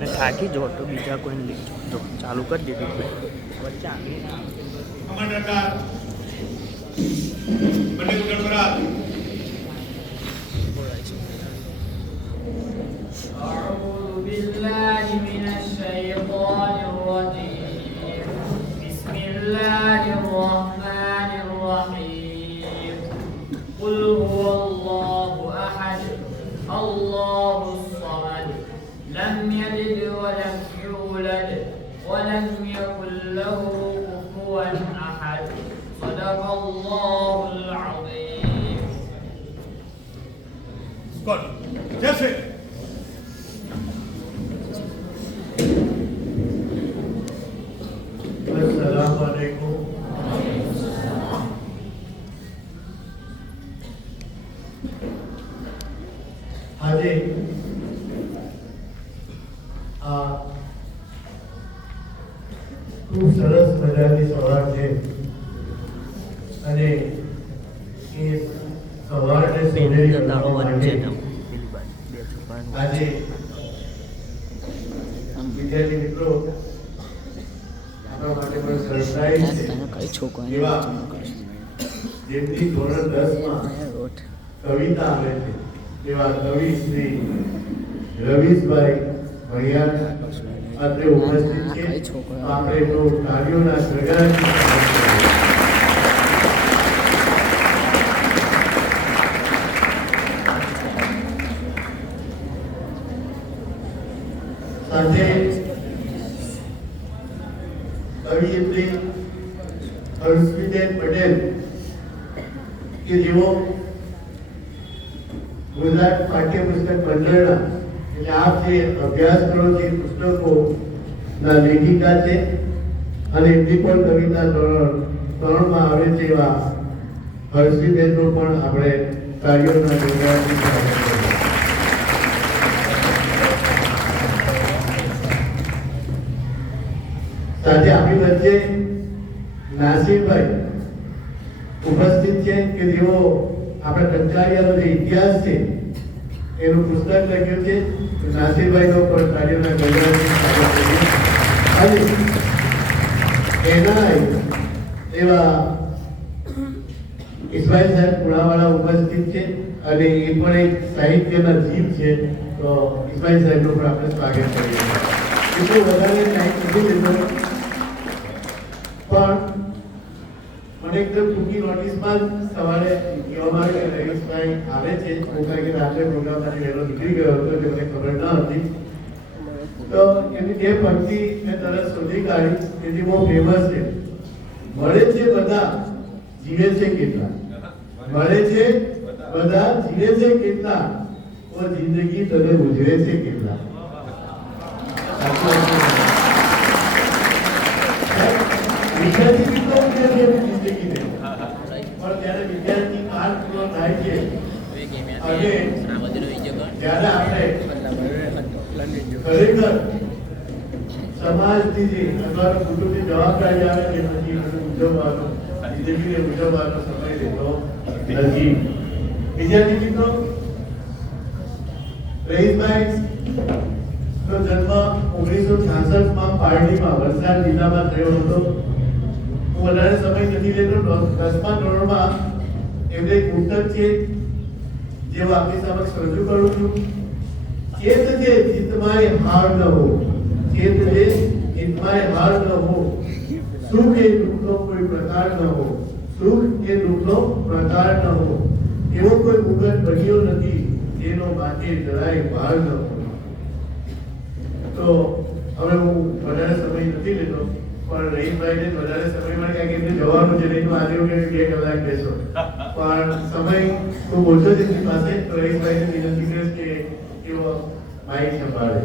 ને થાકી જો તો બીજા કોઈને લઈ જો ચાલુ કરી દીધું વચ્ચે આંગળી أعوذ بالله من الشيطان الرجيم بسم الله الرحمن الرحيم قل هو الله أحد الله الصمد لم يلد ولم يولد ولم يكن له كفوا أحد صدق الله العظيم. Good. Jesse. अस्सलामुअलैकुम। આજે ખૂબ સરસ મજાની સવાર છે અને એ સવારને સોનેરી બનાવવા માટે આજે વિદ્યાર્થી મિત્રો આપણા માટે પણ સરપ્રાઈઝ છે. એવા જેમની ધોરણ 10 માં કવિતા આવે છે એવા કવિ શ્રી રવીશભાઈ ભૈયા અત્રે ઉપસ્થિત છે. આપણે એમનો કાર્યોના સગાથી સાથે કવિયત્રી હર્ષવીબેન પટેલ કે જેઓ ગુજરાત પાઠ્યપુસ્તક મંડળના એટલે આપ જે અભ્યાસ કરો છો એ પુસ્તકોના લેખિકા છે અને એમની પણ કવિતા ધોરણ 3 માં આવે છે એવા હર્ષવીબેનનો પણ આપણે કાર્યોના સગાથી સ્વાગત કરીએ. સાથે આપણી વચ્ચે નાસિરભાઈ ઉપસ્થિત છે કે જેઓ આપણા કંટાળિયાનો જે ઇતિહાસ છે એનું પુસ્તક લખ્યું છે. નાસિરભાઈનો પણ કાર્યના ગૌરવથી સ્વાગત કરીએ. અને એના એવા ઇસ્માઇલ સાહેબ પુણાવાળા ઉપસ્થિત છે અને એ પણ એક સાહિત્યના જીવ છે. તો ઇસ્માઇલ સાહેબનું પણ આપણે સ્વાગત કરીએ. એટલું વધારે ટાઈમ નથી લેતો પણ મને એકદમ ટૂંકી નોટિસમાં સવારે કહેવામાં આવે કે રવીશભાઈ આવે છે. હું કારણ કે રાત્રે પ્રોગ્રામમાંથી વહેલો નીકળી ગયો હતો એટલે મને ખબર ન હતી. તો એની બે પંક્તિ મેં તરત શોધી કાઢી કે જે બહુ ફેમસ છે. મળે છે બધા જીવે છે કેટલા, મળે છે બધા જીવે છે કેટલા, ઓ જિંદગી તને ઉજવે છે કેટલા. વિદ્યાર્થી તો જિંદગી છે પણ જ્યારે વિદ્યાર્થી કાળ પૂરો થાય છે અને જ્યારે આપણે ખરેખર સમાજની જે અથવા કુટુંબની જવાબદારી આવે છે પછી ઉજવવાનો જિંદગીને ઉજવવાનો સમય રહેતો નથી. વિદ્યાર્થી મિત્રો, રહીશભાઈ નો જન્મ 1966 માં પારડીમાં વલસાડ જિલ્લામાં થયો હતો. હું વધારે સમય નથી લેતો. 10મા ધોરણમાં એમને એક પુસ્તક છે જે હું આપની સમક્ષ રજૂ કરું છું. ચેત જે ચિત્તમાય હાર ન હો, ચેત જે ચિત્તમાય હાર ન હો, સુખ એ દુઃખનો કોઈ પ્રકાર ન હો, સુખ એ દુઃખનો પ્રકાર ન હો, એવો કોઈ મુગટ બન્યો નથી જેનો માથે જરાય ભાર ન હો. તો હવે હું વધારે સમય નથી લેતો પણ રહીશભાઈને વધારે સમય મળે કારણ કે એમને જવાનું છે નહીં તો આજે હું 2 કલાક બેસો પણ સમય ખૂબ ઓછો છે એમની પાસે. તો રહીશભાઈને વિનંતી કરીશ કે એવો માઇક સંભાળે.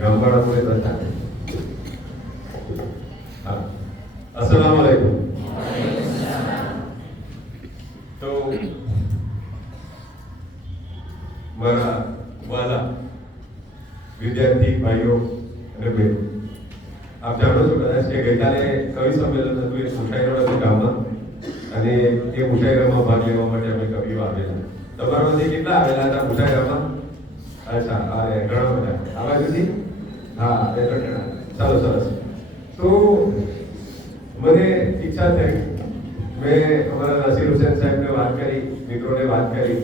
ગામવાળા કોઈ હતા. હા, અસલામ વાલેકુમ. તો મારા વાલા વિદ્યાર્થી ભાઈઓ અને બહેનો, આપ જાણો છો કદાચ કે ગઈકાલે કવિ સંમેલન હતું એ મુશાયરાના ગામમાં, અને એ મુશાયરામાં ભાગ લેવા માટે અમે કવિઓ આવેલા. તમારામાંથી કેટલા આવેલા હતા મુશાયરામાં? અચ્છા, અરે ઘણા બધા. આ બાજુથી? હા, 2-3 જણા. ચાલો, સરસ. તો મને ઈચ્છા થઈ, મેં અમારા નસીર હુસૈન સાહેબને વાત કરી, મિત્રોને વાત કરી,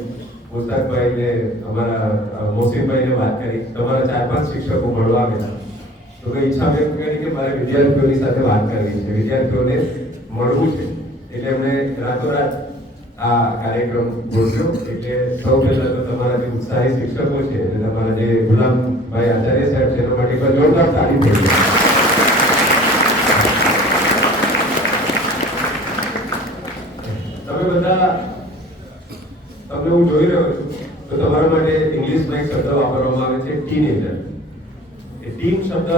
મુસ્તાકભાઈને, અમારા મોહસિનભાઈને વાત કરી, તમારા 4-5 શિક્ષકો મળવા આવેલા. તો મેં ઈચ્છા વ્યક્ત કરી કે મારે વિદ્યાર્થીઓની સાથે વાત કરવી છે, વિદ્યાર્થીઓને મળવું છે. એટલે એમણે રાતોરાત આ કાર્યક્રમ ગોઠવ્યો. એટલે સૌ પહેલા તો તમારા જે ઉત્સાહી શિક્ષકો છે અને તમારા જે ગુલામભાઈ આચાર્ય સાહેબ છે એના માટે પણ જોરદાર તાળી થઈ. તમે બધા, તમને હું જોઈ રહ્યો છું તો તમારા માટે ઇંગ્લિશમાં એક શબ્દ વાપરવામાં આવે છે, ટીનેજર. એ ટીમ શબ્દ,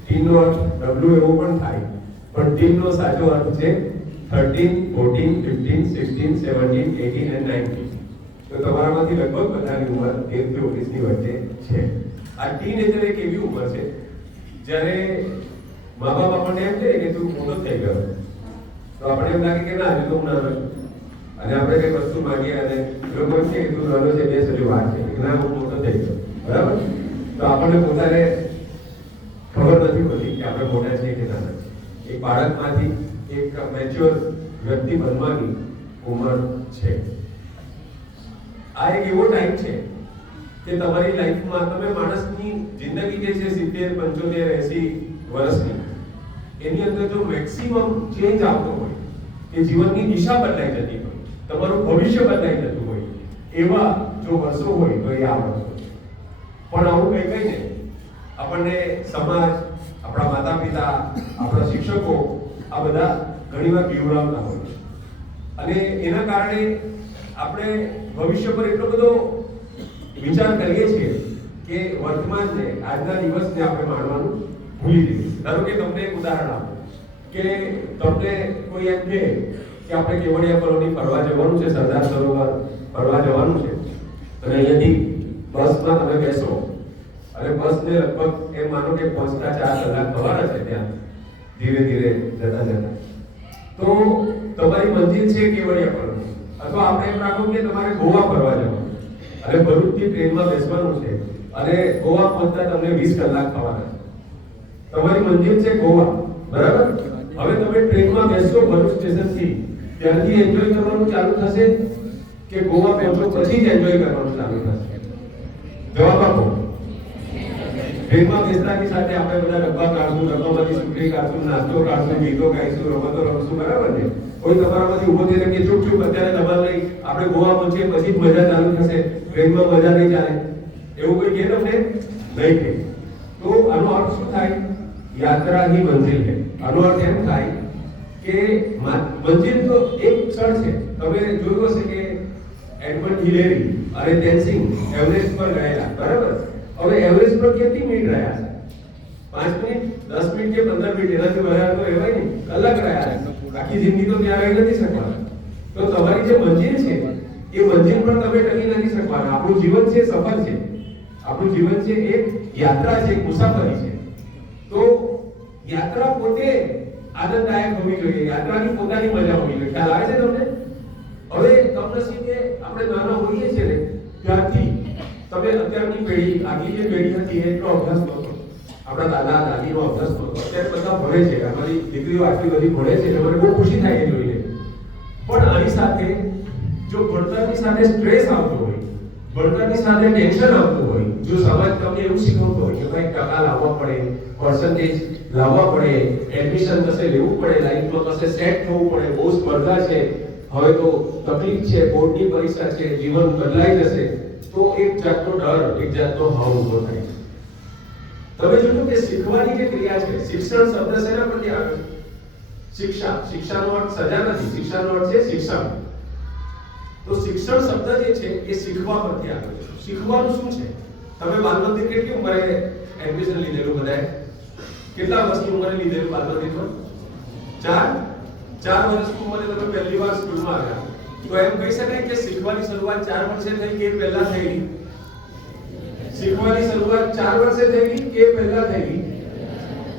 ટીમનો અર્થ ડબલ્યુ એવો પણ થાય, પણ ટીમનો સાચો અર્થ છે 13, 14, 15, 16, 17, 18 and 19. તો તમારામાંથી લગભગ બધાની ઉંમર 13 થી 19 ની વચ્ચે છે. આ ટીનેજર એક એવી ઉંમર છે જ્યારે મા બાપ આપણને એમ કહે કે તું મોટો થઈ ગયો, તો આપણે એમ લાગે કે ના, હજુ તો હું નાનો છું. અને આપણે કઈ વસ્તુ માંગીએ અને લોકો એમ કે તું નાનો છે, 2 સુધી વાત છે, ના હું મોટો થઈ ગયો, બરાબર? તો આપણને પોતાને ખબર નથી હોતી કે આપણે મોટા છીએ કે નાના છીએ. એક બાળકમાંથી એક મેચ્યોર વ્યક્તિ બનવાની ઉંમર છે. આ એક એવો ટાઈમ છે કે તમારી લાઈફમાં તમે માણસની જિંદગી જે છે 70, 75, 80 વર્ષની, એની અંદર જો મેક્સિમમ ચેન્જ આવતો હોય, કે જીવનની દિશા બદલાઈ જતી હોય, તમારું ભવિષ્ય બદલાઈ જતું હોય, એવા જો વર્ષો હોય તો એ આ વર્ષો. પણ આવું કઈ કઈ નહીં, આપણને સમાજ, આપણા માતા પિતા, આપણા શિક્ષકો આ બધા ઘણીવાર બીવડાવતા હોય, અને એના કારણે આપણે ભવિષ્ય પર એટલો બધો વિચાર કરીએ છીએ કે વર્તમાનને, આજના દિવસને આપણે માણવાનું ભૂલી જઈએ. ધારો કે તમને એક ઉદાહરણ આપો કે તમને કોઈ એમ કહે કે આપણે કેવડિયા કોલોની ફરવા જવાનું છે, સરદાર સરોવર ફરવા જવાનું છે, અને અહીંયાથી બસમાં તમે બેસો અને બસને લગભગ એમ માનો કે 5 થી 4 કલાક થવાના છે ત્યાં ધીરે ધીરે જતા જતા. તો તમારી મંજિલ છે કેવડિયા કોલોની, અથવા આપણે એમ રાખો કે તમારે ગોવા ફરવા જવાનું અને ભરૂચથી ટ્રેનમાં બેસવાનું છે અને ગોવા પહોંચતા તમને 20 કલાક થવાના છે. તમારી મંજિલ છે ગોવા, બરાબર? હવે તમે ટ્રેનમાં બેસો ભરૂચ સ્ટેશનથી, ત્યાંથી એન્જોય કરવાનું ચાલુ થશે કે ગોવા પહોંચો પછી જ એન્જોય કરવાનું ચાલુ થશે? જવાબ આપો. ટ્રેનમાં બેસતાની સાથે આપણે બધા ડબ્બા કાઢશું, ડબ્બામાંથી સુખડી કાઢશું, નાસ્તો કાઢશું, ગીતો ગાઈશું, રમતો રમશું, બરાબર ને? કોઈ તમારામાંથી ઊભો થઈને કે ચૂપ ચૂપ અત્યારે દબાણ લઈ આપણે ગોવા પહોંચીએ પછી જ મજા ચાલુ થશે, ટ્રેનમાં મજા નહીં ચાલે, એવું કોઈ કહે તમને? નહીં કહે. તો આનો અર્થ શું થાય? યાત્રા ही मंजिल है. આનો અર્થ એમ થાય કે મંજિલ તો એક ક્ષણ છે. તમે જોયું હશે કે એડમંડ હિલેરી અને તેનસિંગ એવરેસ્ટ પર ગયેલા, બરાબર? હવે એવરેસ્ટ પર કેટલી મિનિટ રહ્યા છે? 5 મિનિટ, 10 મિનિટ કે 15 મિનિટ, એનાથી વધારે તો રહેવાય નહીં. કલાક રહ્યા છે. આખી જિંદગી તો ત્યાં રહી નથી શકવાના. તો તમારી જે મંજિલ છે એ મંજિલ પર તમે ટકી નથી શકવાના. આપણું જીવન છે સફર છે, આપણું જીવન છે એક યાત્રા છે, એક મુસાફરી છે. તો યાત્રા પોતે આનંદદાયક હોવી જોઈએ, યાત્રાની પોતાની મજા હોવી જોઈએ. ખ્યાલ આવે છે તમને? હવે કમનસીબે આપણે નાના હોઈએ છીએ ને ત્યારથી તમે અત્યારની પેઢી, આગલી જે પેઢી હતી એટલો અભ્યાસ નહોતો, આપણા દાદા દાદીનો અભ્યાસ નહોતો. અત્યારે બધા ભણે છે, અમારી દીકરીઓ આટલી બધી ભણે છે એટલે મને બહુ ખુશી થાય એ જોઈને. પણ આની સાથે જો ભણતરની સાથે સ્ટ્રેસ આવતો હોય, ભણતરની સાથે ટેન્શન આવતું હોય, જો સમાજ તમને એવું શીખવતો હોય કે ભાઈ ટકા લાવવા પડે, પર્સન્ટેજ લાવવા પડે, એડમિશન કશે લેવું પડે, લાઈફમાં કશે સેટ થવું પડે, બહુ સ્પર્ધા છે, હવે તો તકલીફ છે, બોર્ડની પરીક્ષા છે, જીવન બદલાઈ જશે, તો એક જાતનો ડર, એક જાતનો ભાવ ઉભો થાય. તમે જોયું કે શીખવાની જે ક્રિયા છે, શિક્ષણ શબ્દ શેના પરથી આવે છે? શિક્ષા. શિક્ષાનો અર્થ સજા નથી, શિક્ષાનો અર્થ છે શિક્ષણ. તો શિક્ષણ શબ્દ જે છે એ શીખવા પરથી આવે છે. શીખવાનું શું છે? તમે બાલ મંદિર કેટલી ઉંમરે એડમિશન લીધેલું બધાએ? કેટલા વર્ષની ઉંમરે લીધેલું બાલ મંદિરમાં? 4 વર્ષની ઉંમરે તમે પહેલી વાર સ્કૂલમાં આવ્યા. તો એમ કહી શકાય કે શીખવાની શરૂઆત 4 વર્ષે થઈ કે પહેલા થયેલી? શીખવાની શરૂઆત 4 વર્ષે થયેલી કે પહેલા થયેલી?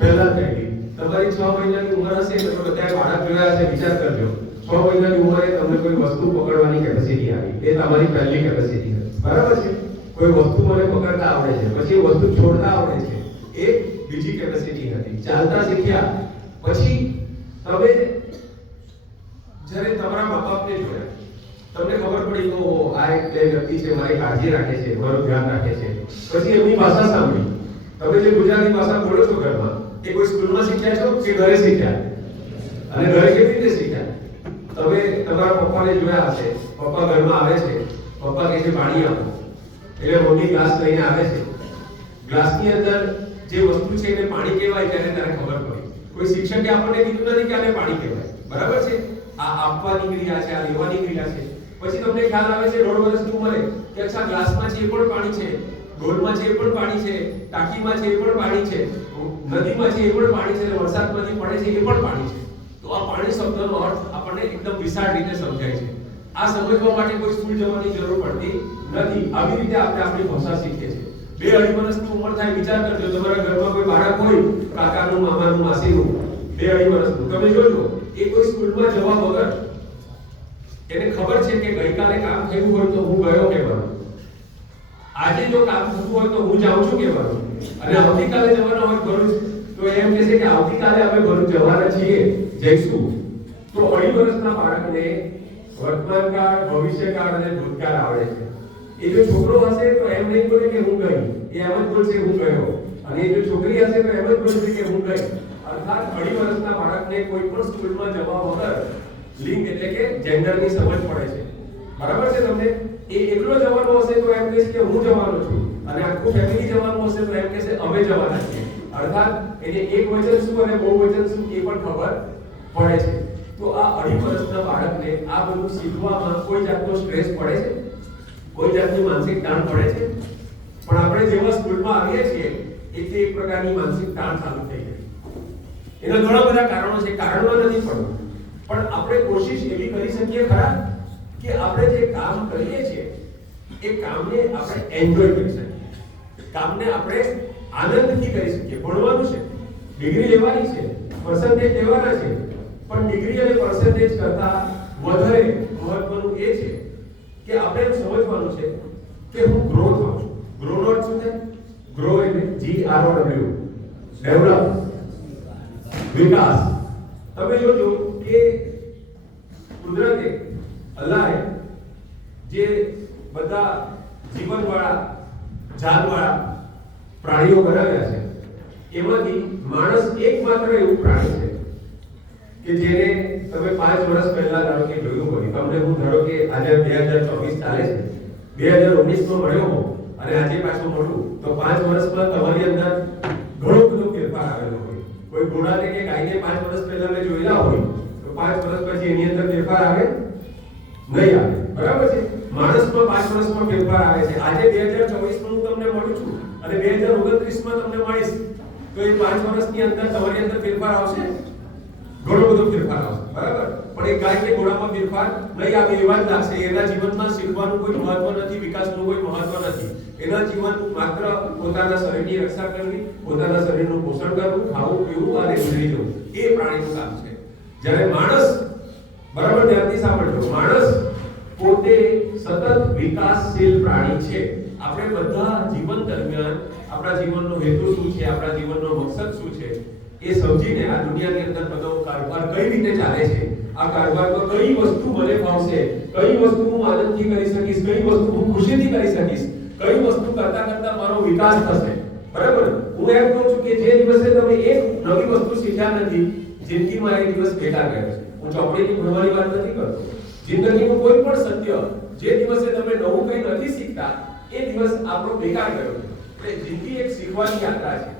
પહેલા થયેલી. તમારી 6 મહિનાની ઉંમર હશે તો બધાએ બાળક જોયા છે, વિચાર કરજો. 6 મહિનાની ઉંમરે તમને કોઈ વસ્તુ પકડવાની કેપેસિટી આવી, એ તમારી પહેલી કેપેસિટી હતી. બરાબર છે? કોઈ વસ્તુ મને પકડતા આવડે છે, પછી એ વસ્તુ છોડતા આવડે છે, એ બીજી કેપેસિટી હતી. ચાલતા શીખ્યા પછી તમે જ્યારે તમારા મા-બાપને જોયા, તમને ખબર પડી કે આ એક બે વ્યક્તિ છે, મારી કાળજી રાખે છે, મારું ધ્યાન રાખે છે. પછી એમની ભાષા સાંભળી. તમે જે ગુજરાતી ભાષા બોલો છો ઘરમાં, એ કોઈ સ્કૂલમાં શીખ્યા છો કે ઘરે શીખ્યા? અને ઘરે કેવી રીતે શીખ્યા? તમે તમારા પપ્પાને જોયા હશે, પપ્પા ઘરમાં આવે છે, પપ્પા કહે છે પાણી આપો, એટલે મોટી ગ્લાસ લઈને આવે છે. ગ્લાસની અંદર જે વસ્તુ છે એને પાણી કહેવાય ત્યારે તારે ખબર પડી. કોઈ શિક્ષકે આપણને કીધું નથી કે આને પાણી કહેવાય. બરાબર છે? આ આપવાની ક્રિયા છે, આ લેવાની ક્રિયા છે. પછી તમને ખ્યાલ આવે છે 1.5 વર્ષની ઉંમરે કે અચ્છા ગ્લાસમાં છે એ પણ પાણી છે, ડોલમાં છે એ પણ પાણી છે, ટાંકીમાં છે એ પણ પાણી છે, નદીમાં છે એ પણ પાણી છે, વરસાદમાંથી પડે છે એ પણ પાણી છે. તો આ પાણી શબ્દનો અર્થ આપણને એકદમ વિશાળ રીતે સમજાય છે. આ સમજવા માટે કોઈ સ્કૂલ જવાની જરૂર પડતી નથી. આવી રીતે આપણે આપણી ભાષા શીખીએ છીએ. 2-2.5 વર્ષની ઉંમર થાય, વિચાર કરજો તમારા ઘરમાં કોઈ બાળક હોય, કાકાનું, મામાનું, માસીનું, 2-2.5 વર્ષનું, તમે જોજો એ કોઈ સ્કૂલમાં જવા વગર એને ખબર છે કે ગઈકાલે કામ થયું હોય તો હું ગયો કહેવાનું, આજે જો કામ થતું હોય તો હું જાઉં છું કહેવાનું, અને આવતીકાલે જવાના હોય ભરૂચ તો એમ કહેશે કે આવતીકાલે અમે ભરૂચ જવાના છીએ, જઈશું. તો 2.5 વર્ષના બાળકને વર્તમાન કાળ, ભવિષ્ય કાળ અને ભૂતકાળ આવડે છે. એ જો છોકરો હશે તો એમ નહીં બોલે કે હું ગઈ, એ એમ જ બોલશે હું ગયો. અને એ જો છોકરી હશે તો એમ જ બોલશે કે હું ગઈ. અર્થાત 2.5 વર્ષના બાળકને કોઈ પણ સ્કૂલમાં જવા વગર લિંગ એટલે કે જેન્ડરની સમજ પડે છે. બરાબર છે તમને? એ એકલો જવાનો હશે તો એમ કહેશે કે હું જવાનો છું, અને આખું ફેમિલી જવાનું હશે તો એમ કહેશે અમે જવાના છીએ. અર્થાત એને એક વચન શું અને બહુવચન શું એ પણ ખબર પડે છે. તો આ 2.5 વર્ષના બાળકને આ બધું શીખવામાં કોઈ જાતનો સ્ટ્રેસ પડે છે? કોઈ જાતની માનસિક તાણ પડે છે? પણ આપણે જેવા સ્કૂલમાં આવીએ છીએ એટલે એક પ્રકારની માનસિક તાણ ચાલુ થઈ જાય. એના ઘણા બધા કારણો છે, કારણમાં નથી પડવું, પણ આપણે કોશિશ એવી કરી શકીએ ખરા કે આપણે જે કામ કરીએ છીએ એ કામને આપણે એન્જોય કરી શકીએ, કામને આપણે આનંદથી કરી શકીએ. ભણવાનું છે, ડિગ્રી લેવાની છે, પર્સન્ટેજ લેવાના છે, પણ ડિગ્રી અને પર્સન્ટેજ કરતા વધારે મહત્વનું એ છે કે આપણે એમ સમજવાનું છે કે હું ગ્રો થાઉં છું. ગ્રો નો અર્થ શું થાય? ગ્રો એટલે GROW, ડેવલપ, વિકાસ. તમે જોજો કે કુદરતે, અલ્લાહે જે બધા જીવનવાળા, જાનવાળા પ્રાણીઓ બનાવ્યા છે એમાંથી માણસ એકમાત્ર એવું પ્રાણી છે કે જેને તમે 5 વર્ષ પહેલા ધારો કે જોયું હોય. તમને હું ધારો કે આજે 2024 ચાલે છે, 2019 માં મળ્યો હો અને આજે પાછો મળું તો 5 વર્ષમાં તમારી અંદર ઘણો બધો ફેરફાર આવેલો હોય. કોઈ ઘોડાને કે ગાયને 5 વર્ષ પહેલા મેં જોયેલા હોય તો 5 વર્ષ પછી એની અંદર ફેરફાર આવે નહીં આવે. બરાબર છે? માણસમાં 5 વર્ષમાં ફેરફાર આવે છે. આજે 2024 માં હું તમને મળું છું અને 2029 માં તમને મળીશ તો એ 5 વર્ષની અંદર તમારી અંદર ફેરફાર આવશે, ઘણો બધો ફેરફાર આવશે. બરાબર? પણ એ ગાય કે ઘોડામાં ફેરફાર નહીં આવે એવા જ લાગશે. એના જીવનમાં શીખવાનું કોઈ મહત્વ નથી, વિકાસનું કોઈ મહત્વ નથી. એના જીવન માત્ર પોતાના શરીરની રક્ષા કરવી, પોતાના શરીરનું પોષણ કરવું, ખાવું પીવું અને ગુજરી જવું, એ પ્રાણીનું કામ છે. જ્યારે માણસ, બરાબર ધ્યાનથી સાંભળજો, માણસ પોતે સતત વિકાસશીલ પ્રાણી છે. આપણે બધા જીવન દરમિયાન આપણા જીવનનો હેતુ શું છે, આપણા જીવનનો મકસદ શું છે એ સમજીને આ દુનિયાની અંદર બધો કારભાર કઈ રીતે ચાલે છે, આ કારભારમાં કઈ વસ્તુ મને ફાવશે, કઈ વસ્તુ હું આનંદથી કરી શકીશ, કઈ વસ્તુ હું ખુશીથી કરી શકીશ, કઈ વસ્તુ કરતા કરતા મારો વિકાસ થશે. બરાબર? હું એમ કહું છું કે જે દિવસે તમે એક નવી વસ્તુ શીખ્યા નથી, જિંદગીમાં એ દિવસ બેકાર ગયો છે. હું ચોપડીની ભણવાની વાત નથી કરતો. જિંદગીનું કોઈ પણ સત્ય જે દિવસે તમે નવું કંઈ નથી શીખતા એ દિવસ આપણો બેકાર ગયો છે. એટલે જિંદગી એક શીખવાની યાત્રા છે.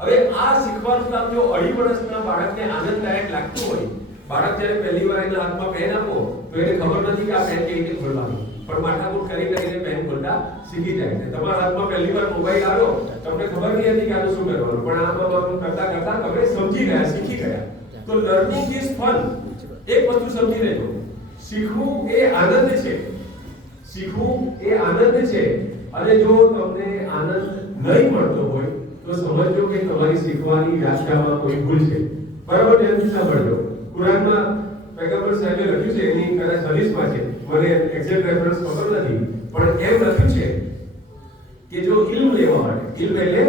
હવે આ શીખવાનું કામ જો 2.5 વર્ષના બાળકને આનંદદાયક લાગતું હોય, બાળક જ્યારે પહેલી વાર એના હાથમાં પેન આપો તો એને ખબર નથી કે આ પેન કેવી રીતે ખોલવાની, પણ માથાકૂટ કરી કરીને પેન ખોલતા શીખી જાય છે. તમારા હાથમાં પહેલી વાર મોબાઈલ આવ્યો, તમને ખબર નહીં હતી કે આનું શું કરવાનું, પણ આમ કરતા કરતા તમે સમજી ગયા, શીખી ગયા. તો લર્નિંગ ઇઝ ફન. એક વસ્તુ સમજી લેજો, શીખવું એ આનંદ છે. શીખવું એ આનંદ છે. અને જો તમને આનંદ નહીં મળતો હોય તો સમજો કે તમારી શીખવાની વ્યાખ્યામાં કોઈ ભૂલ છે. બરાબર? ધ્યાનથી સાંભળજો. કુરાનમાં પૈગંબર સાહેબે લખ્યું છે, એની કદાચ હદીસમાં છે, મને એક્ઝેક્ટ રેફરન્સ ખબર નથી, પણ એમ લખ્યું છે કે જો ઇલ્મ લેવા માટે, ઇલ્મ એટલે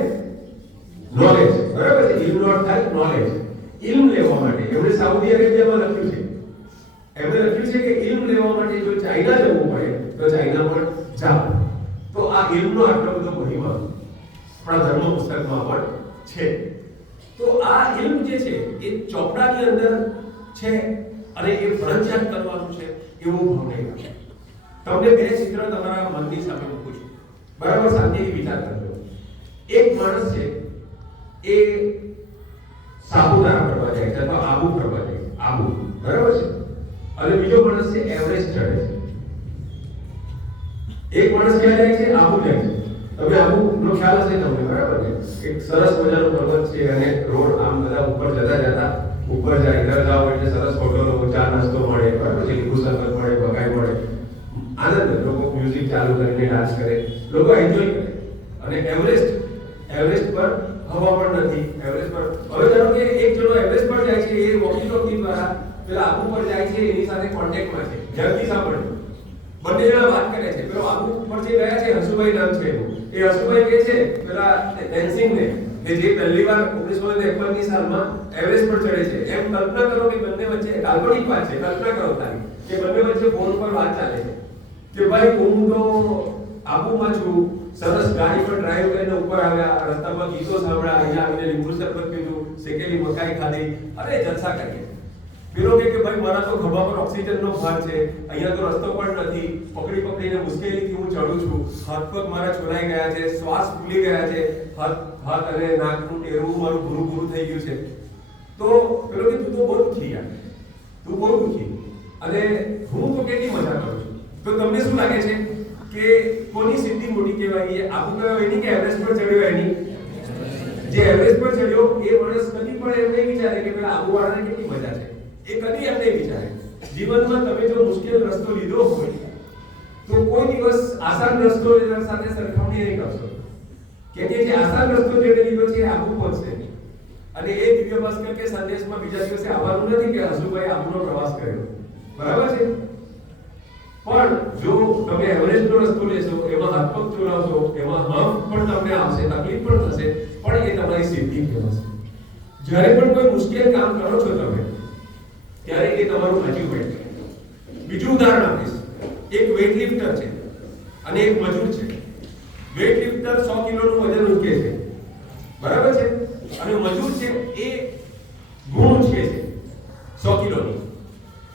નોલેજ, બરાબર છે? ઇલ્મ નો અર્થ થાય નોલેજ. ઇલ્મ લેવા માટે એમણે સાઉદી અરેબિયામાં લખ્યું છે, એમણે લખ્યું છે કે ઇલ્મ લેવા માટે જો ચાઇના જવું પડે તો ચાઇના પણ જાઓ. તો આ ઇલ્મનો આટલો બધો મહિમા આપણા ધર્મ પુસ્તકમાં પણ છે. તો આ ઇલ્મ જે છે એ ચોપડાની અંદર છે અને એ ફરજિયાત કરવાનું છે એવું ભાવ નહીં રાખો. તમને બે ચિત્ર તમારા મનની સામે મૂકું છું, બરાબર? શાંતિથી વિચાર કરજો. એક માણસ છે એ સાપુતારા ફરવા જાય છે અથવા આબુ ફરવા જાય છે, આબુ, બરાબર છે? અને બીજો માણસ છે એવરેસ્ટ ચડે છે. એક માણસ ક્યાં જાય છે? આબુ જાય છે. તમે આબુ નો ખ્યાલ હશે તમને, બરાબર ને? એક સરસ મજાનો પર્વત છે અને રોડ આમ બધા ઉપર જતા ઉપર જાય, અંદર જાઓ એટલે સરસ હોટલો, ચા નાસ્તો મળે, બરાબર છે? લીંબુ શરબત મળે, બકાઈ મળે, આનંદ. લોકો મ્યુઝિક ચાલુ કરીને ડાન્સ કરે, લોકો એન્જોય કરે. અને એવરેસ્ટ પર હવા પણ નથી. એવરેસ્ટ પર હવે ધારો કે એક જણો એવરેસ્ટ પર જાય છે, એ વોકી ટોકી દ્વારા પેલા આબુ પર જાય છે, એની સાથે કોન્ટેક્ટમાં છે. ધ્યાનથી સાંભળો. બંને જણા વાત કરે છે. પેલો આબુ પર જે ગયા છે, હસુભાઈ નામ છે એનું, એ હસુભાઈ કહે છે પેલા ડેન્સિંગને કે જે પહેલી વાર 1953ની સાલમાં એવરેસ્ટ પર ચડે છે, એમ કલ્પના કરો કે બંને વચ્ચે કાલ્પનિક વાત છે, કલ્પના કરો તારી કે બંને વચ્ચે ફોન પર વાત ચાલે છે કે ભાઈ હું તો આબુમાં છું, સરસ ગાડી પર ડ્રાઈવ કરીને ઉપર આવ્યા, રસ્તામાં ગીતો સાંભળ્યા, અહીંયા આવીને લીંબુ શરબત પીધું, શેકેલી મકાઈ ખાધી, અરે જલસા કરીએ. પેલો કે ભાઈ મારા તો ખભા પર ઓક્સિજનનો ભાર છે, અહીંયા તો રસ્તો પણ નથી, પકડીને મુશ્કેલીથી હું ચડું છું, હાથ પગ મારા છોલાઈ ગયા છે, શ્વાસ ફૂલી ગયા છે, હાથ અને નાકનું ટેરવું મારું ભૂરું થઈ ગયું છે. તો પેલો કે તું તો બહુ દુખી યાર, તું બહુ દુખી, અને હું તો કેટલી મજા કરું છું. તો તમને શું લાગે છે કે કોની સિદ્ધિ મોટી કહેવાય? આબુ કહેવાય એની કે એવરેસ્ટ પર ચડ્યો એની? જે એવરેસ્ટ પર ચડ્યો એ માણસ કદી પણ એમ નહીં વિચારે કે પેલા આબુ વાળાને કેટલી મજા છે. એ કદી એમ નહીં વિચારે. જીવનમાં તમે જો મુશ્કેલ રસ્તો લીધો હોય તો કોઈ દિવસ આસાન રસ્તો એના સાથે સરખામણી નહીં કરશો, કે જે આસાન રસ્તો જેને લીધો છે એ આબુ પહોંચશે. અને એ દિવ્ય ભાસ્કર કે સંદેશમાં બીજા દિવસે આવવાનું નથી કે હસુભાઈ આબુનો પ્રવાસ કર્યો, બરાબર છે? પણ જો તમે એવરેસ્ટનો રસ્તો લેશો, એમાં હાથ પગ ચલાવશો, એમાં હમ પણ તમને આવશે, તકલીફ પણ થશે, પણ એ તમારી સિદ્ધિ કહેવાશે. જ્યારે પણ કોઈ મુશ્કેલ કામ કરો છો તમે, ત્યારે એ તમારું અચીવમેન્ટ છે. બીજું ઉદાહરણ આપીશ. એક વેઇટલિફ્ટર છે અને એક મજૂર છે. વેઇટલિફ્ટર 100 કિલોનું વજન ઉચકે છે, બરાબર છે? અને મજૂર છે એ ગુણ ઉચકે છે 100 કિલોની.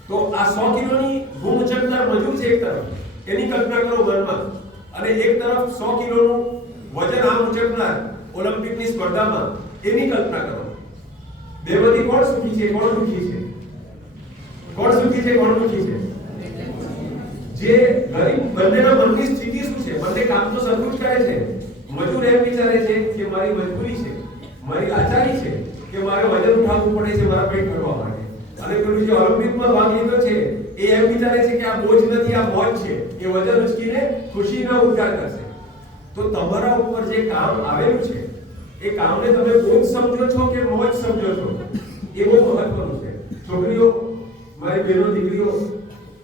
તો આ 100 કિલોની ગુણ ઉચકનાર મજૂર છે એક તરફ, એની કલ્પના કરો મનમાં, અને એક તરફ 100 કિલોનું વજન આમ ઉચકનાર ઓલિમ્પિકની સ્પર્ધામાં, એની કલ્પના કરો. બેમાંથી કોણ સુખી છે, કોણ દુખી છે? કોણ સુખી છે, કોણ દુખી છે? જે ગરીબ. બંનેના મનની સ્થિતિ શું છે? બંને કામ તો સરખું જ કરે છે. મજૂર એમ વિચારે છે કે મારી મજબૂરી છે, મારી લાચારી છે કે મારે વજન ઉઠાવવું પડે છે મારા પેટ ભરવા માટે. અને પેલું જે ઓલિમ્પિકમાં ભાગ લીધો છે એ એમ વિચારે છે કે આ બોજ નથી, આ મોજ છે, એ વજન ઉચકીને ખુશીનો ઉદ્ગાર કરશે. તો તમારા ઉપર જે કામ આવેલું છે એ કામને તમે બોજ સમજો છો કે મોજ સમજો છો, એ બહુ મહત્વનું છે. છોકરીઓ, મારી બહેનો, દીકરીઓ,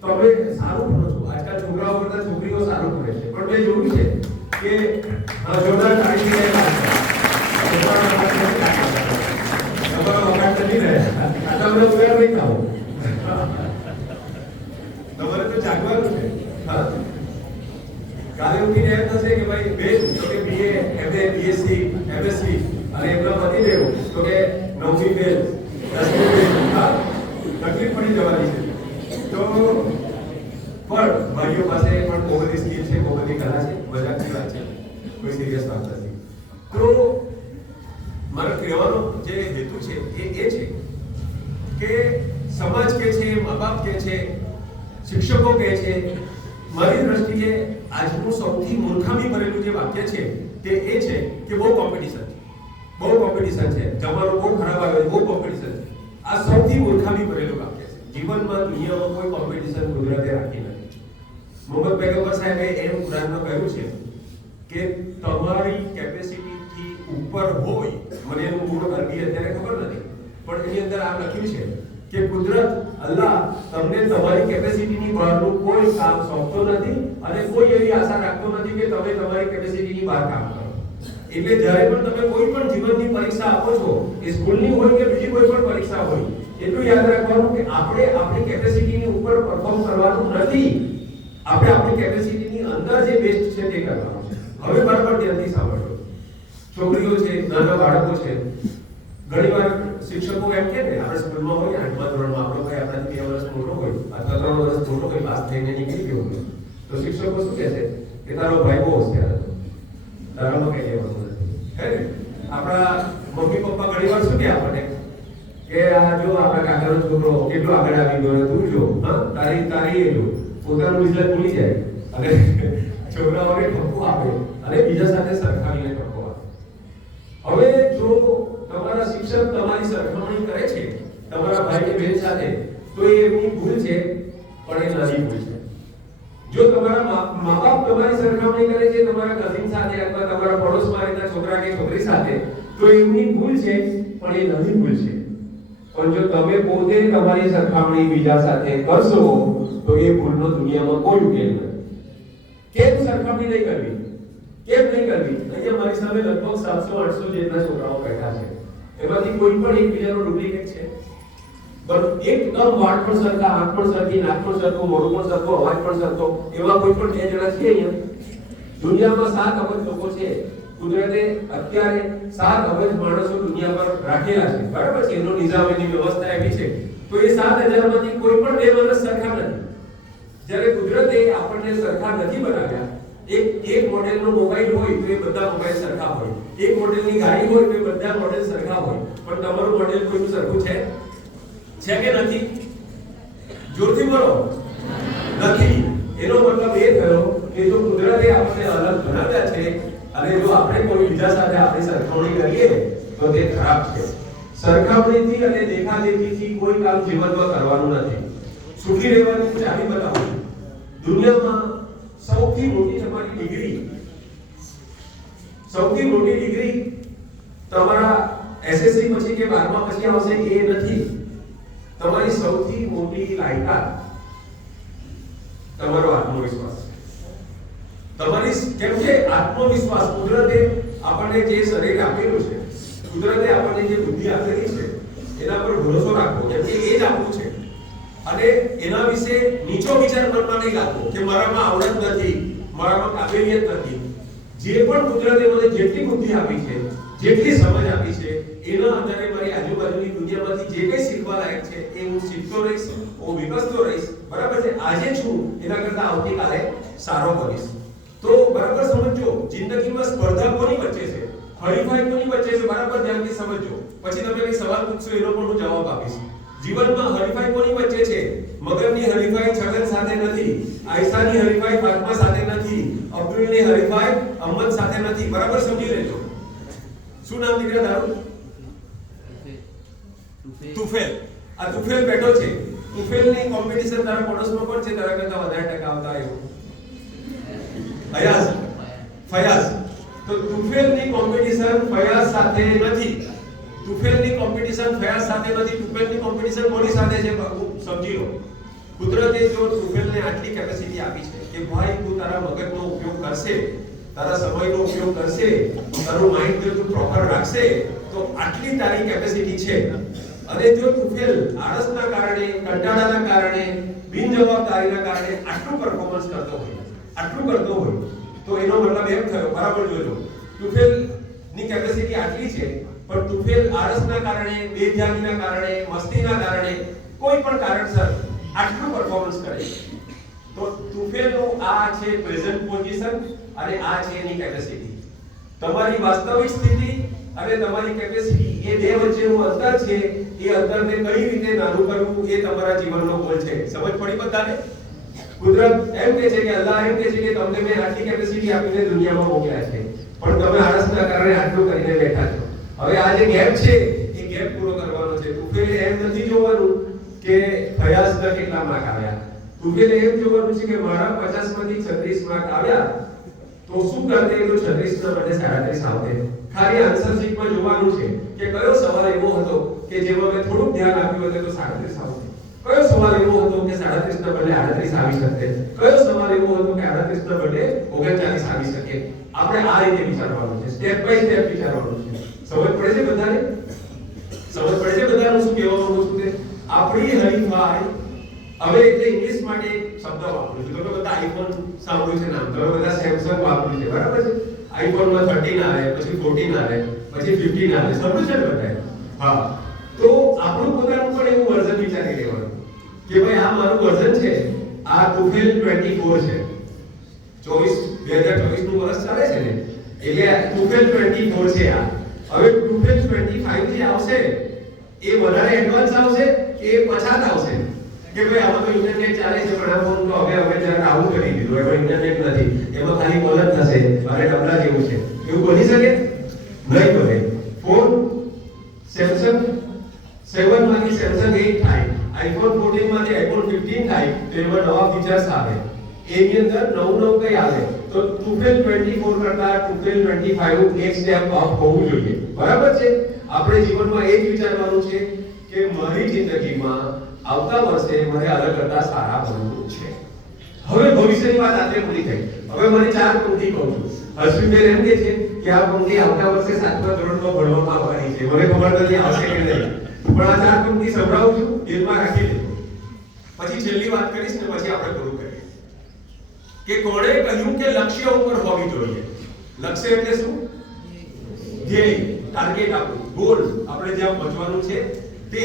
તમે સારું ભણો છો. આજકાલ છોકરાઓ કરતા છોકરીઓ સારું ભણે છે, પણ મેં જોયું છે કે જોરદાર તાળી છે, તમારા વખાણ નથી રહ્યા, આટલા બધા નહીં થાઓ, તમારે તો જાગવાનું છે. હા, કાલે ઉઠીને એમ થશે કે ભાઈ બેન તો કે BA, MA, BSc, MSc, અને એમના પતિ દેવો તો કે 9મી ફેલ, 10મી ફેલ. હા, તકલીફ પડી જવાની છે. તો પણ ભાઈઓ પાસે પણ બહુ બધી સ્કિલ છે, બહુ બધી કલા છે. મજાકની વાત છે, કોઈ સિરિયસ વાત નથી. તો મારો કહેવાનો જે હેતુ છે એ છે કે સમાજ કહે છે, મા બાપ કહે છે, શિક્ષકો કહે છે, મારી દ્રષ્ટિએ આજનું સૌથી મૂર્ખામી ભરેલું જે વાક્ય છે તે એ છે કે બહુ કોમ્પિટિશન છે, બહુ કોમ્પિટિશન છે, જમાનો બહુ ખરાબ આવ્યો છે, બહુ કોમ્પિટિશન છે. આ સૌથી મૂર્ખામી ભરેલું વાક્ય છે. જીવનમાં દુનિયામાં કોઈ કોમ્પિટિશન કુદરતે રાખી નથી. મોહમ્મદ પૈગંબર સાહેબે એમ કુરાનમાં કહ્યું છે કે તમારી કેપેસિટીથી ઉપર હોય, મને એનું પૂર્ણ અરબી અત્યારે ખબર નથી, પણ એની અંદર આ લખ્યું છે કે કુદરત અલ્લાહ તમને તમારી કેપેસિટીની બહારનું કોઈ કામ સોંપતો નથી અને કોઈ એવી આશા રાખતો નથી કે તમે તમારી કેપેસિટીની બહાર કામ કરો. એટલે જ્યારે પણ તમે કોઈ પણ જીવનની પરીક્ષા આપો છો, એ સ્કૂલની હોય કે બીજી કોઈ પણ પરીક્ષા હોય, એટલું યાદ રાખવાનું કે આપણે આપણી કેપેસિટીની ઉપર પરફોર્મ કરવાનું નથી, આપણે આપણી કેપેસિટીની અંદર જે બેસ્ટ છે તે કરવાનું છે. હવે બરાબર ધ્યાનથી સાંભળો. છોકરીઓ છે, નાના બાળકો છે, ઘણીવાર શિક્ષકો એમ કે ને, આપણે સ્કૂલમાં હોય 8મા ધોરણમાં આપણો ભાઈ આપણાથી 2 વર્ષ મોટો હોય અથવા 3 વર્ષ મોટો હોય, પાસ થઈને નીકળી ગયો હોય, તો શિક્ષકો શું કહે છે કે તારો ભાઈ બહુ હોશિયાર હતો, તારામાં કઈ લેવાનું નથી, હે ને? આપણા મમ્મી પપ્પા ઘણીવાર શું કહે આપણને કે આ જો આપણા કાકાનો છોકરો કેટલો આગળ આવી ગયો, તું જો, હા, તારી એ જો, પોતાનું બિઝનેસ ભૂલી જાય અને છોકરાઓને ઠપકો આપે અને બીજા સાથે સરખાવીને ઠપકો આપે. હવે જો તમારા શિક્ષક તમારી સરખામણી કરે છે તમારા ભાઈ કે બહેન સાથે, તો એ એમની ભૂલ છે, પણ એ નાની ભૂલ છે. જો તમારા મા-બાપ તમારી સરખામણી કરે છે તમારા કઝિન સાથે અથવા તમારા પડોશમાં રહેતા છોકરા કે છોકરી સાથે, તો એમની ભૂલ છે, પણ એ નાની ભૂલ છે. પણ જો તમે પોતે તમારી સરખામણી બીજા સાથે કરશો તો એ ભૂલનો દુનિયામાં કોઈ ઉકેલ નથી. કેમ સરખામણી નહીં કરવી? કેમ નહીં કરવી? અહીંયા મારી સામે લગભગ 700-800 જેટલા છોકરાઓ બેઠા છે, એમાંથી કોઈ પણ એકબીજાનો ડુપ્લિકેટ છે? બસ એકદમ વાળ પણ સરખા, આંખ પણ સરખી, નાક પણ સરખું, મોઢું પણ સરખું, અવાજ પણ સરખો, એવા કોઈ પણ 2 જણા છે અહીંયા? દુનિયામાં 7 અબજ લોકો છે. કુદરતે અત્યારે 7 અબજ માણસો દુનિયા પર રાખેલા છે, બરાબર છે? એનો નિઝામ, એની વ્યવસ્થા એવી છે. તો એ 7,000 માંથી કોઈ પણ 2 માણસ સરખા નથી. જ્યારે કુદરતે આપણને સરખા નથી બનાવ્યા, એક મોડેલનો મોબાઈલ હોય તો એ બધા મોબાઈલ સરખા હોય, એક મોડેલની ગાડી હોય તો એ બધા મોડેલ સરખા હોય, પણ તમારું મોડેલ કોઈનું સરખું છે કે નથી? જોરથી બોલો. નથી. એનો મતલબ એ થયો કે જો કુદરતે આપણને અલગ બનાવ્યા છે અને જો આપણે કોઈ બીજા સાથે આપણી સરખામણી કરીએ તો તે ખરાબ છે. સરખામણીથી અને દેખાદેખીથી કોઈ કામ જીવનમાં કરવાનું નથી. સુખી રહેવાની ચાવી બતાવું. દુનિયામાં સૌથી મોટી તમારી ડિગ્રી તમારા એસએસસી પછી કે 12મા પછી આવશે એ નથી. તમારી સૌથી મોટી લાયકાત તમારો આત્મવિશ્વાસ. કેમ કે આત્મવિશ્વાસ, કુદરતે આપણને જે શરીર આપેલું છે, કુદરતે આપણને જે બુદ્ધિ આપેલી છે, એના પર ભરોસો રાખવો, કેમ કે એ જ આપણું છે. અને એના વિશે નીચો વિચાર મનમાં નહીં રાખવો કે મારામાં આવડત નથી, મારામાં કાબેલિયત નથી. જે પણ કુદરતે મને જેટલી બુદ્ધિ આપી છે, જેટલી સમજ આપી છે, એના આધારે મારી આજુબાજુની દુનિયામાંથી જે કંઈ શીખવા લાયક છે એ હું શીખતો રહીશ, હું વિકસતો રહીશ, બરાબર છે? આજે છું એના કરતાં આવતીકાલે સારો બનીશ. તો બરાબર સમજો, જિંદગીમાં સ્પર્ધા કોની વચ્ચે છે, હરીફાઈ કોની વચ્ચે છે, બરાબર ધ્યાનથી સમજો. પછી તમે કઈ સવાલ પૂછશો એનો પણ હું જવાબ આપીશ. જીવનમાં હરીફાઈ કોની વચ્ચે છે? મગરની હરીફાઈ છગન સાથે નથી, આયશાની હરીફાઈ ફાતિમા સાથે નથી, અબ્દુલની હરીફાઈ અહમદ સાથે નથી. બરાબર સમજી લેજો. શું નામ દીકરા તારું? તુફેલ. આ તુફેલ બેઠો છે. તુફેલની કોમ્પિટિશન તારા પડોશમાં કોણ છે તારા કરતાં વધારે ટકા આવતા આવ્યો? ફયાઝ. તો તુફેલની કોમ્પિટિશન ફયાઝ સાથે નથી. તુફેલની કોમ્પિટિશન ફયાઝ સાથે નથી. તુફેલની કોમ્પિટિશન કોની સાથે છે? સમજી લો. કુદરતે જો તુફેલને આટલી કેપેસિટી આપી છે કે ભાઈ તું તારા મગજનો ઉપયોગ કરશે, તારા સમયનો ઉપયોગ કરશે, તારું માઇન્ડ જો તું પ્રોપર રાખશે તો આટલી તારી કેપેસિટી છે. અને જો તુફેલ આળસના કારણે, કંટાળાના કારણે, બિનજવાબદારીના કારણે આટલું પરફોર્મન્સ કરતો હોય તો એનો મતલબ એમ થયો, બરાબર જોજો, તુફેલની કેપેસિટી આટલી છે પણ તુફેલ આળસના કારણે, બેધ્યાનીના કારણે, મસ્તીના કારણે, કોઈ પણ કારણસર આટલું પરફોર્મન્સ કરે. તો તુફેલનું આ છે પ્રેઝન્ટ પોઝિશન અને આ છે એની કેપેસિટી. તમારી વાસ્તવિક સ્થિતિ અને તમારી કેપેસિટી, એ બે વચ્ચેનું અંતર છે. એ અંતરને કઈ રીતે નાનું કરવું એ તમારા જીવનનો ગોલ છે. સમજ પડી બધાને? કુદરત એમ કહે છે કે અલ્લાહ એમ કહે છે કે તમને મેં આટલી કેપેસિટી આપીને દુનિયામાં મોકલ્યા છે, પણ તમે આળસના કારણે આટલું કરીને બેઠા છો. હવે આ જે ગેપ છે એ ગેપ પૂરો કરવાનો છે. તુફેલે એમ નથી જોવાનું કે ફયાઝના કેટલા માર્ક આવ્યા. તુફેલે એમ જોવાનું છે કે મારા 50 માંથી 36 માર્ક આવ્યા તો શું કરતે તો 36 ના બદલે 37 આવતે. ખાલી આન્સર શીટમાં જોવાનું છે કે કયો સવાલ એવો હતો કે જેમાં મેં થોડું ધ્યાન આપ્યું હતું તો 37 આવતે. કયો સવાલ એવો હતો કે 37 ના બદલે 38 આવી શકતે. કયો સવાલ એવો હતો કે 38 ના બદલે 39 આવી શકે. આપણે આ રીતે વિચારવાનું છે, સ્ટેપ બાય સ્ટેપ વિચારવાનું છે. સમજ પડે છે બધાને? સમજ પડે છે બધાનું શું કહેવાનું માંગુ છું? આપણી હરીફાઈ હવે એટલે ઇંગ્લિશ માટે એક શબ્દ વાપરું છું. તમે બધા આઈફોન સાંભળ્યું છે નામ, તમે બધા સેમસંગ વાપર્યું છે, બરાબર છે? આઈફોન માં 13 આવે, પછી 14 આવે, પછી 15 આવે, સાંભળ્યું છે ને બધાએ? હા. તો આપણું પોતાનું પણ એવું વર્ઝન વિચારી લેવાનું કે ભાઈ આ મારું વર્ઝન છે, આ ટુફેલ 24 છે. 2024 નું વર્ષ ચાલે છે ને, એટલે ટુફેલ 24 છે આ. હવે ટુફેલ 25 જે આવશે એ વધારે એડવાન્સ આવશે કે પછાત આવશે કે ભાઈ આમાં તો ઇન્ટરનેટ ચાલે છે પણ આ ફોન તો હવે જરા ડાઉન કરી દીધું, એમાં ઇન્ટરનેટ નથી, એમાં ખાલી કોલ જ થશે અને ડબલા જેવું છે, એવું બની શકે? નહીં બને. ફોન સેમસંગ 7 માંથી સેમસંગ 8 થાય, આઈફોન 14 માંથી આઈફોન 15 થાય તો એમાં નવા ફીચર્સ આવે. એની અંદર નવું કઈ આવે તો ટુફેલ 24 કરતા ટુફેલ 25 એક સ્ટેપ અપ હોવું જોઈએ, બરાબર છે? આપણે જીવનમાં એ જ વિચારવાનું છે કે મારી જિંદગીમાં આવતા વર્ષે મને આના કરતા સારા બનવું છે. હવે ભવિષ્યની વાત આટલે પૂરી થઈ. હવે મને 4 પંક્તિ કહું છું. હર્ષિતબેન એમ કહે છે કે આ પંક્તિ આવતા વર્ષે 7મા ધોરણમાં ભણવામાં આવવાની છે. મને ખબર નથી આવશે કે નહીં, પણ આ 4 પંક્તિ સંભળાવું છું, દિલમાં રાખી લેજો. પછી છેલ્લી વાત કરીશ ને પછી આપણે પૂરું કરીએ કે કોણે કહ્યું કે લક્ષ્ય ઉપર હોવી જોઈએ. લક્ષ્ય એટલે શું? ધ્યેય, ટાર્ગેટ આપણું, ગોલ, આપણે જ્યાં પહોંચવાનું છે તે.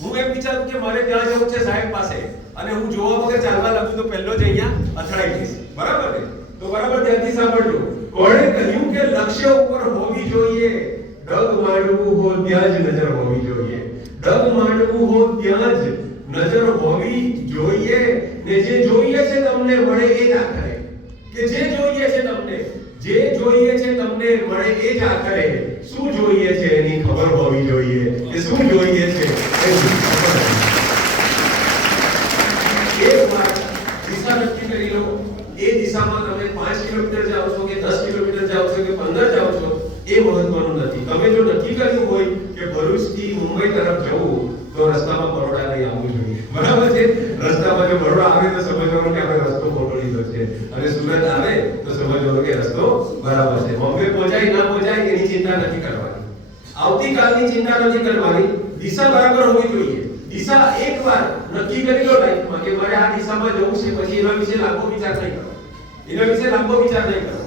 હું એમ વિચારું કે મારે ત્યાં જવું છે સાહેબ પાસે અને હું જોવા વગર ચાલવા લાગું તો પહેલો જ અહીંયા અથડાઈ જઈશ, બરાબર ને? તો બરાબર ધ્યાનથી સાંભળજો. કોણે કહ્યું કે લક્ષ્ય ઉપર હોવી જોઈએ? ડગ માંડવું હો ત્યાં જ નજર હોવી જોઈએ. ડગ માંડવું હો ત્યાં જ નજર હોવી જોઈએ. ને જે જોઈએ છે તમને મળે એ જ આખરે. કે જે જોઈએ છે તમને મળે એ જ આખરે. શું જોઈએ છે એની ખબર હોવી જોઈએ કે શું જોઈએ છે એની ખબર. એક વાર દિશા નક્કી કરી લો. એ દિશામાં તમે 5 કિલોમીટર જાઓ છો કે 10 કિલોમીટર જાઓ છો કે 15 જાઓ છો એ મહત્વનું નથી. તમે જો નક્કી કર્યું હોય કે ભરૂચથી મુંબઈ તરફ જવું તો રસ્તામાં બરોડા લઈ આવવું જોઈએ, બરાબર છે? રસ્તામાં જો બરોડા આવે તો સમજવાનું કે આપણે રસ્તો ખોટો લીધો છે અને સુરત આવે તો સમજવાનું કે રસ્તો બરાબર છે. બોમ્બે પહોંચાય ના પહોંચાય એની ચિંતા નથી કરવાની, આવતીકાલની ચિંતા નથી કરવાની. દિશા બરાબર હોવી જોઈએ. દિશા એકવાર નક્કી કરી લો લાઈફમાં કે મારે આ દિશામાં જવું છે, પછી એના વિશે લાંબો વિચાર નહીં કરો.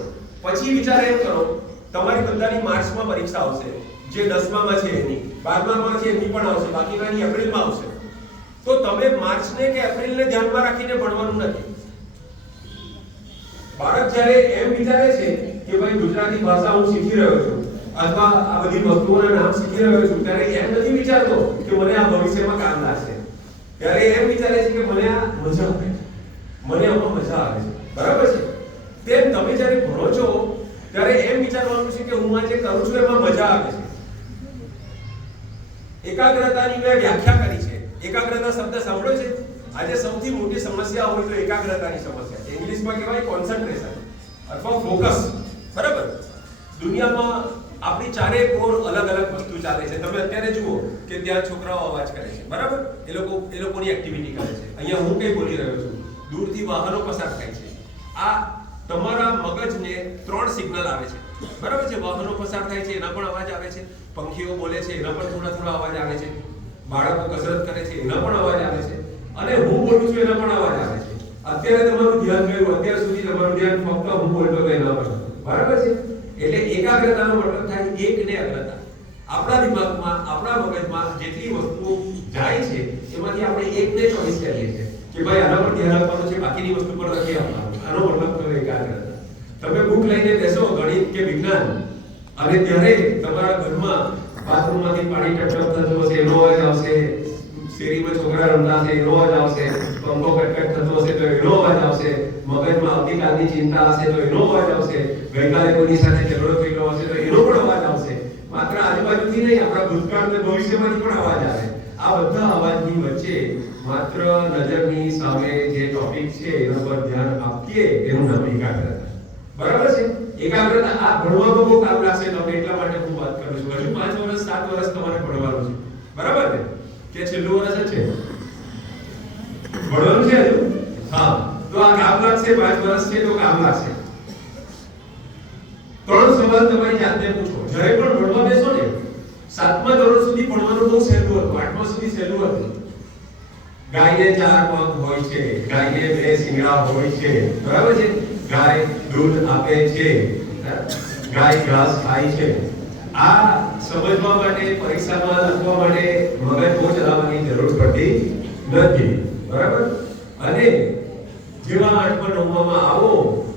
પછી વિચાર એમ કરો, તમારી બધાની માર્ચમાં પરીક્ષા આવશે, જે 10મામાં છે એની, 12મામાં છે એની પણ આવશે, બાકીનાની એપ્રિલમાં આવશે. તો તમે માર્ચને કે એપ્રિલને ધ્યાનમાં રાખીને ભણવાનું નથી. બાળક જ્યારે એમ વિચારે છે કે ભાઈ ગુજરાતી ભાષા હું શીખી રહ્યો છું અથવા આ બધી વસ્તુઓના નામ શીખી રહ્યો છું, ત્યારે એમ નથી વિચારતો કે મને આ ભવિષ્યમાં કામ લાગશે. ત્યારે એમ વિચારે છે કે મને આ મજા આવે છે, મને આમાં મજા આવે છે, બરાબર છે? તેમ તમે જ્યારે ભણો છો ત્યારે એમ વિચારવાનું છે કે હું આ જે કરું છું એમાં મજા આવે છે. એકાગ્રતાની મેં વ્યાખ્યા કરી છે. એકાગ્રતા શબ્દ સાંભળ્યો છે? આજે સૌથી મોટી સમસ્યા હોય તો એકાગ્રતાની સમસ્યા છે. ઇંગ્લિશમાં કહેવાય કોન્સન્ટ્રેશન અથવા ફોકસ, બરાબર? દુનિયામાં આપણી ચારે કોર અલગ વસ્તુ ચાલે છે. તમે અત્યારે જુઓ કે ત્યાં છોકરાઓ અવાજ કરે છે, બરાબર? એ લોકોની એક્ટિવિટી કરે છે. અહીંયા હું કઈ બોલી રહ્યો છું, દૂરથી વાહનો પસાર થાય છે. આ તમારા મગજને 3 સિગ્નલ આવે છે, બરાબર છે? વાહનો પસાર થાય છે એના પણ અવાજ આવે છે, પંખીઓ બોલે છે એના પણ થોડા અવાજ આવે છે, બાળકો કસરત કરે છે એના પણ અવાજ આવે છે, અને હું બોલું છું એના પણ અવાજ આવે છે. અત્યારે તમારું ધ્યાન ગયું, અત્યાર સુધી તમારું ધ્યાન ફક્ત હું બોલતો હતો એના પર, બરાબર છે? એટલે એકાગ્રતાનો મતલબ થાય એક ને અગ્રતા. આપણા દિમાગમાં, આપણા મગજમાં જેટલી વસ્તુઓ જાય છે એમાંથી આપણે એકને ચોઈસ કરીએ છીએ કે ભાઈ આના પર ધ્યાન આપવાનું છે, બાકીની વસ્તુ પર નથી આપવાનું. આનો મતલબ થયો એકાગ્રતા. તમે બુક લઈને બેસો ગણિત કે વિજ્ઞાન, અને ત્યારે તમારા ઘરમાં બાથરૂમમાંથી પાણી ટપટપ થતું હશે એનો અવાજ આવશે, શેરીમાં છોકરા રમતા હશે એનો અવાજ આવશે, પંખો કટકટ થતો હશે તો એનો અવાજ આવશે, મગજમાં આવતીકાલની ચિંતા હશે તો એનો અવાજ આવશે, ગઈકાલે કોઈની સાથે ઝઘડો થયેલો હશે તો એનો પણ અવાજ આવશે. માત્ર આજુબાજુથી નહીં, આપણા ભૂતકાળ અને ભવિષ્યમાંથી પણ અવાજ આવે. આ બધા અવાજની વચ્ચે માત્ર નજરની સામે જે ટોપિક છે એના પર ધ્યાન આપીએ એનું નામ એકાગ્રતા. બરાબર છે? એકાગ્રતા આ ભણવામાં બહુ કામ લાગશે તમને, એટલા માટે હું વાત કરું છું. હજુ 5 વર્ષ 7 વર્ષ તમારે ભણવાનું છે. બરાબર ને? કે છેલ્લું વર્ષ જ છે ભણવાનું છે હજુ? હા, તો આ કામ લાગશે. 5 વર્ષ છે તો કામ લાગશે. 3 સવાલ તમારી જાતને પૂછો જ્યારે પણ ભણવા બેસો ને. 7મા ધોરણ સુધી ભણવાનું બહુ સહેલું હતું, 8મા સુધી સહેલું હતું. ગાયને 4 પગ હોય છે, ગાયને 2 શિંગડા હોય છે. બરાબર છે? ગાય દૂધ આપે છે, ગાય ઘાસ ખાય છે. આ સમજવા માટે, પરીક્ષામાં લખવા માટે મગજ બહુ ચલાવવાની જરૂર પડતી નથી. બરાબર? અને જેવા 8મા 9મા આવો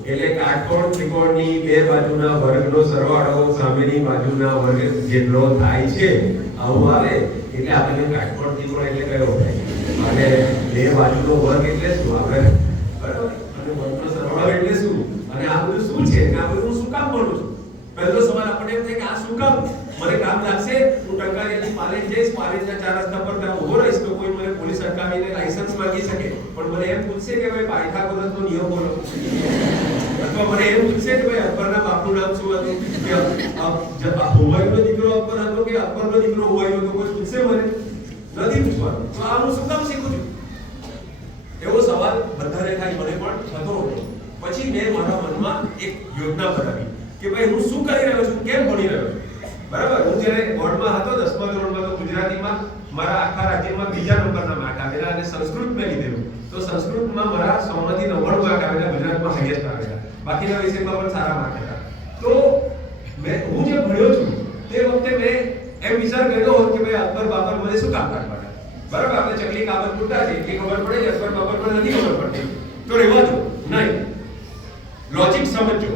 એટલે કાટકોણ ત્રિકોણની બે બાજુના વર્ગનો સરવાળો સામેની બાજુના વર્ગ જેટલો થાય છે આવું આવે એટલે આપણે કાટકોણ ત્રિકોણ એટલે કયો થાય? અને બે બાજુનો વર્ગ એટલે શું? આપણે બરાબર? અને વર્ગનો સરવાળો એટલે શું? અને આ બધું શું છે? આ બધું શું કામ ભણું છું? પહેલો સવાલ આપણને એમ થાય કે આ શું કામ? મને કામ લાગશે. હું ટંકારીયાથી પાલેજ જઈશ, પાલેજના 4 રસ્તા પર ત્યાં ઊભો રહીશ તો કોઈ મને પોલીસ અટકાવીને લાયસન્સ માંગી શકે, પણ મને એમ પૂછશે કે ભાઈ પાયથાગોરસનો નિયમ બોલો, અથવા મને એમ પૂછશે કે ભાઈ અકબરના બાપનું નામ શું હતું, કે હુમાયુનો દીકરો અકબર હતો કે અકબરનો દીકરો હુમાયુ હતો? કોઈ પૂછશે મને? નથી પૂછવાનું. તો આ હું શું કામ શીખું છું? એવો સવાલ બધાને થાય, મને પણ થતો હતો. પછી મેં મારા મનમાં એક યોજના બનાવી કે ભાઈ હું શું કરી રહ્યો છું, કેમ ભણી રહ્યો છું. બરાબર? હું જ્યારે બોર્ડમાં હતો 10મા ધોરણમાં તો ગુજરાતીમાં મારા આખા રાજ્યમાં 2જા નંબરના માર્ક આવેલા અને સંસ્કૃત મેં લીધેલું તો સંસ્કૃતમાં મારા 100માંથી 99 માર્ક આવેલા, ગુજરાતમાં હાઈએસ્ટ આવેલા. બાકીના વિષયમાં પણ સારા માર્ક હતા. તો હું જે ભણ્યો છું તે વખતે મેં એમ વિચાર કર્યો હોત કે ભાઈ અકબર બાબર મને શું કામ કાઢવાના? બરાબર? આપણે ચકલી કાબર ફૂટા છે કે ખબર પડે છે, અકબર બાબર પણ નથી ખબર પડતી. તો રહેવા દો. નહીં, લોજિક સમજો.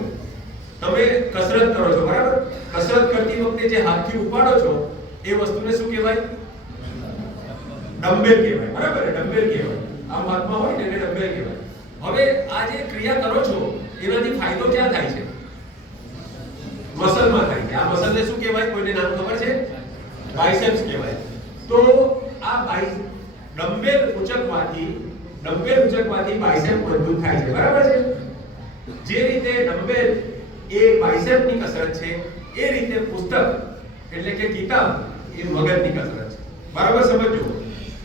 તમે કસરત કરો છો, બરાબર? કસરત કરતી વખતે જે હાથથી ઉપાડો છો એ વસ્તુને શું કહેવાય? ડમ્બેલ કહેવાય. બરાબર? ડમ્બેલ કહેવાય. આમ હાથમાં હોય ને એને ડમ્બેલ કહેવાય. હવે આ જે ક્રિયા કરો છો એનાથી ફાયદો ક્યાં થાય છે? મસલમાં થાય છે. આ મસલને શું કહેવાય? કોઈને નામ ખબર છે? બાયસેપ્સ કહેવાય. તો આ ડમ્બેલ ઉચકવાથી બાયસેપ મજબૂત થાય છે. બરાબર છે? જે રીતે ડમ્બેલ એ બાયસેપની કસરત છે એ રીતે પુસ્તક એટલે કે કિતાબ એ મગજની કસરત છે. બરાબર? સમજો.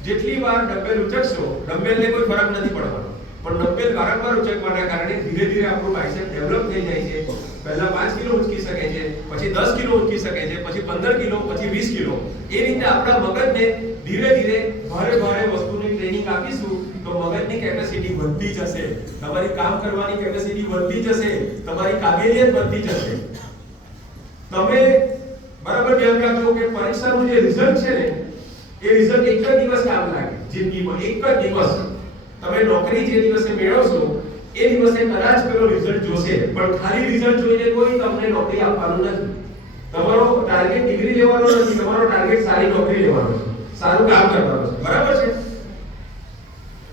જેટલી વાર ડમ્બેલ ઉચકશો, ડમ્બેલને કોઈ ફરક નથી પડવાનો, પણ ડમ્બેલ વારંવાર ઉચકવાના કારણે ધીરે ધીરે આપણું બાયસેપ ડેવલપ થઈ જાય છે. પહેલા 5 કિલો ઉચકી શકે છે, પછી 10 કિલો ઉચકી શકે છે, પછી 15 કિલો, પછી 20 કિલો. એ રીતે આપણા મગજને ધીરે ધીરે ભારે ભારે વસ્તુની ટ્રેનિંગ આપીશું તો મગજની કેપેસિટી વધતી જશે, તમારી કામ કરવાની કેપેસિટી વધતી જશે, તમારી કાબેલિયત વધતી જશે. તમે બરાબર ધ્યાન રાખજો કે પરીક્ષાનું જે રિઝલ્ટ છે ને એ રિઝલ્ટ એક જ દિવસ કામ લાગે. જિંદગીમાં એક જ દિવસ તમે નોકરી જે દિવસે મેળવશો એ દિવસે કદાચ પેલો રિઝલ્ટ જોશે, પણ ખાલી રિઝલ્ટ જોઈને કોઈ તમને નોકરી આપવાનું નથી. તમારો ટાર્ગેટ ડિગ્રી લેવાનો નથી, તમારો ટાર્ગેટ સારી નોકરી લેવાનો છે, સારું કામ કરવાનું છે. બરાબર છે?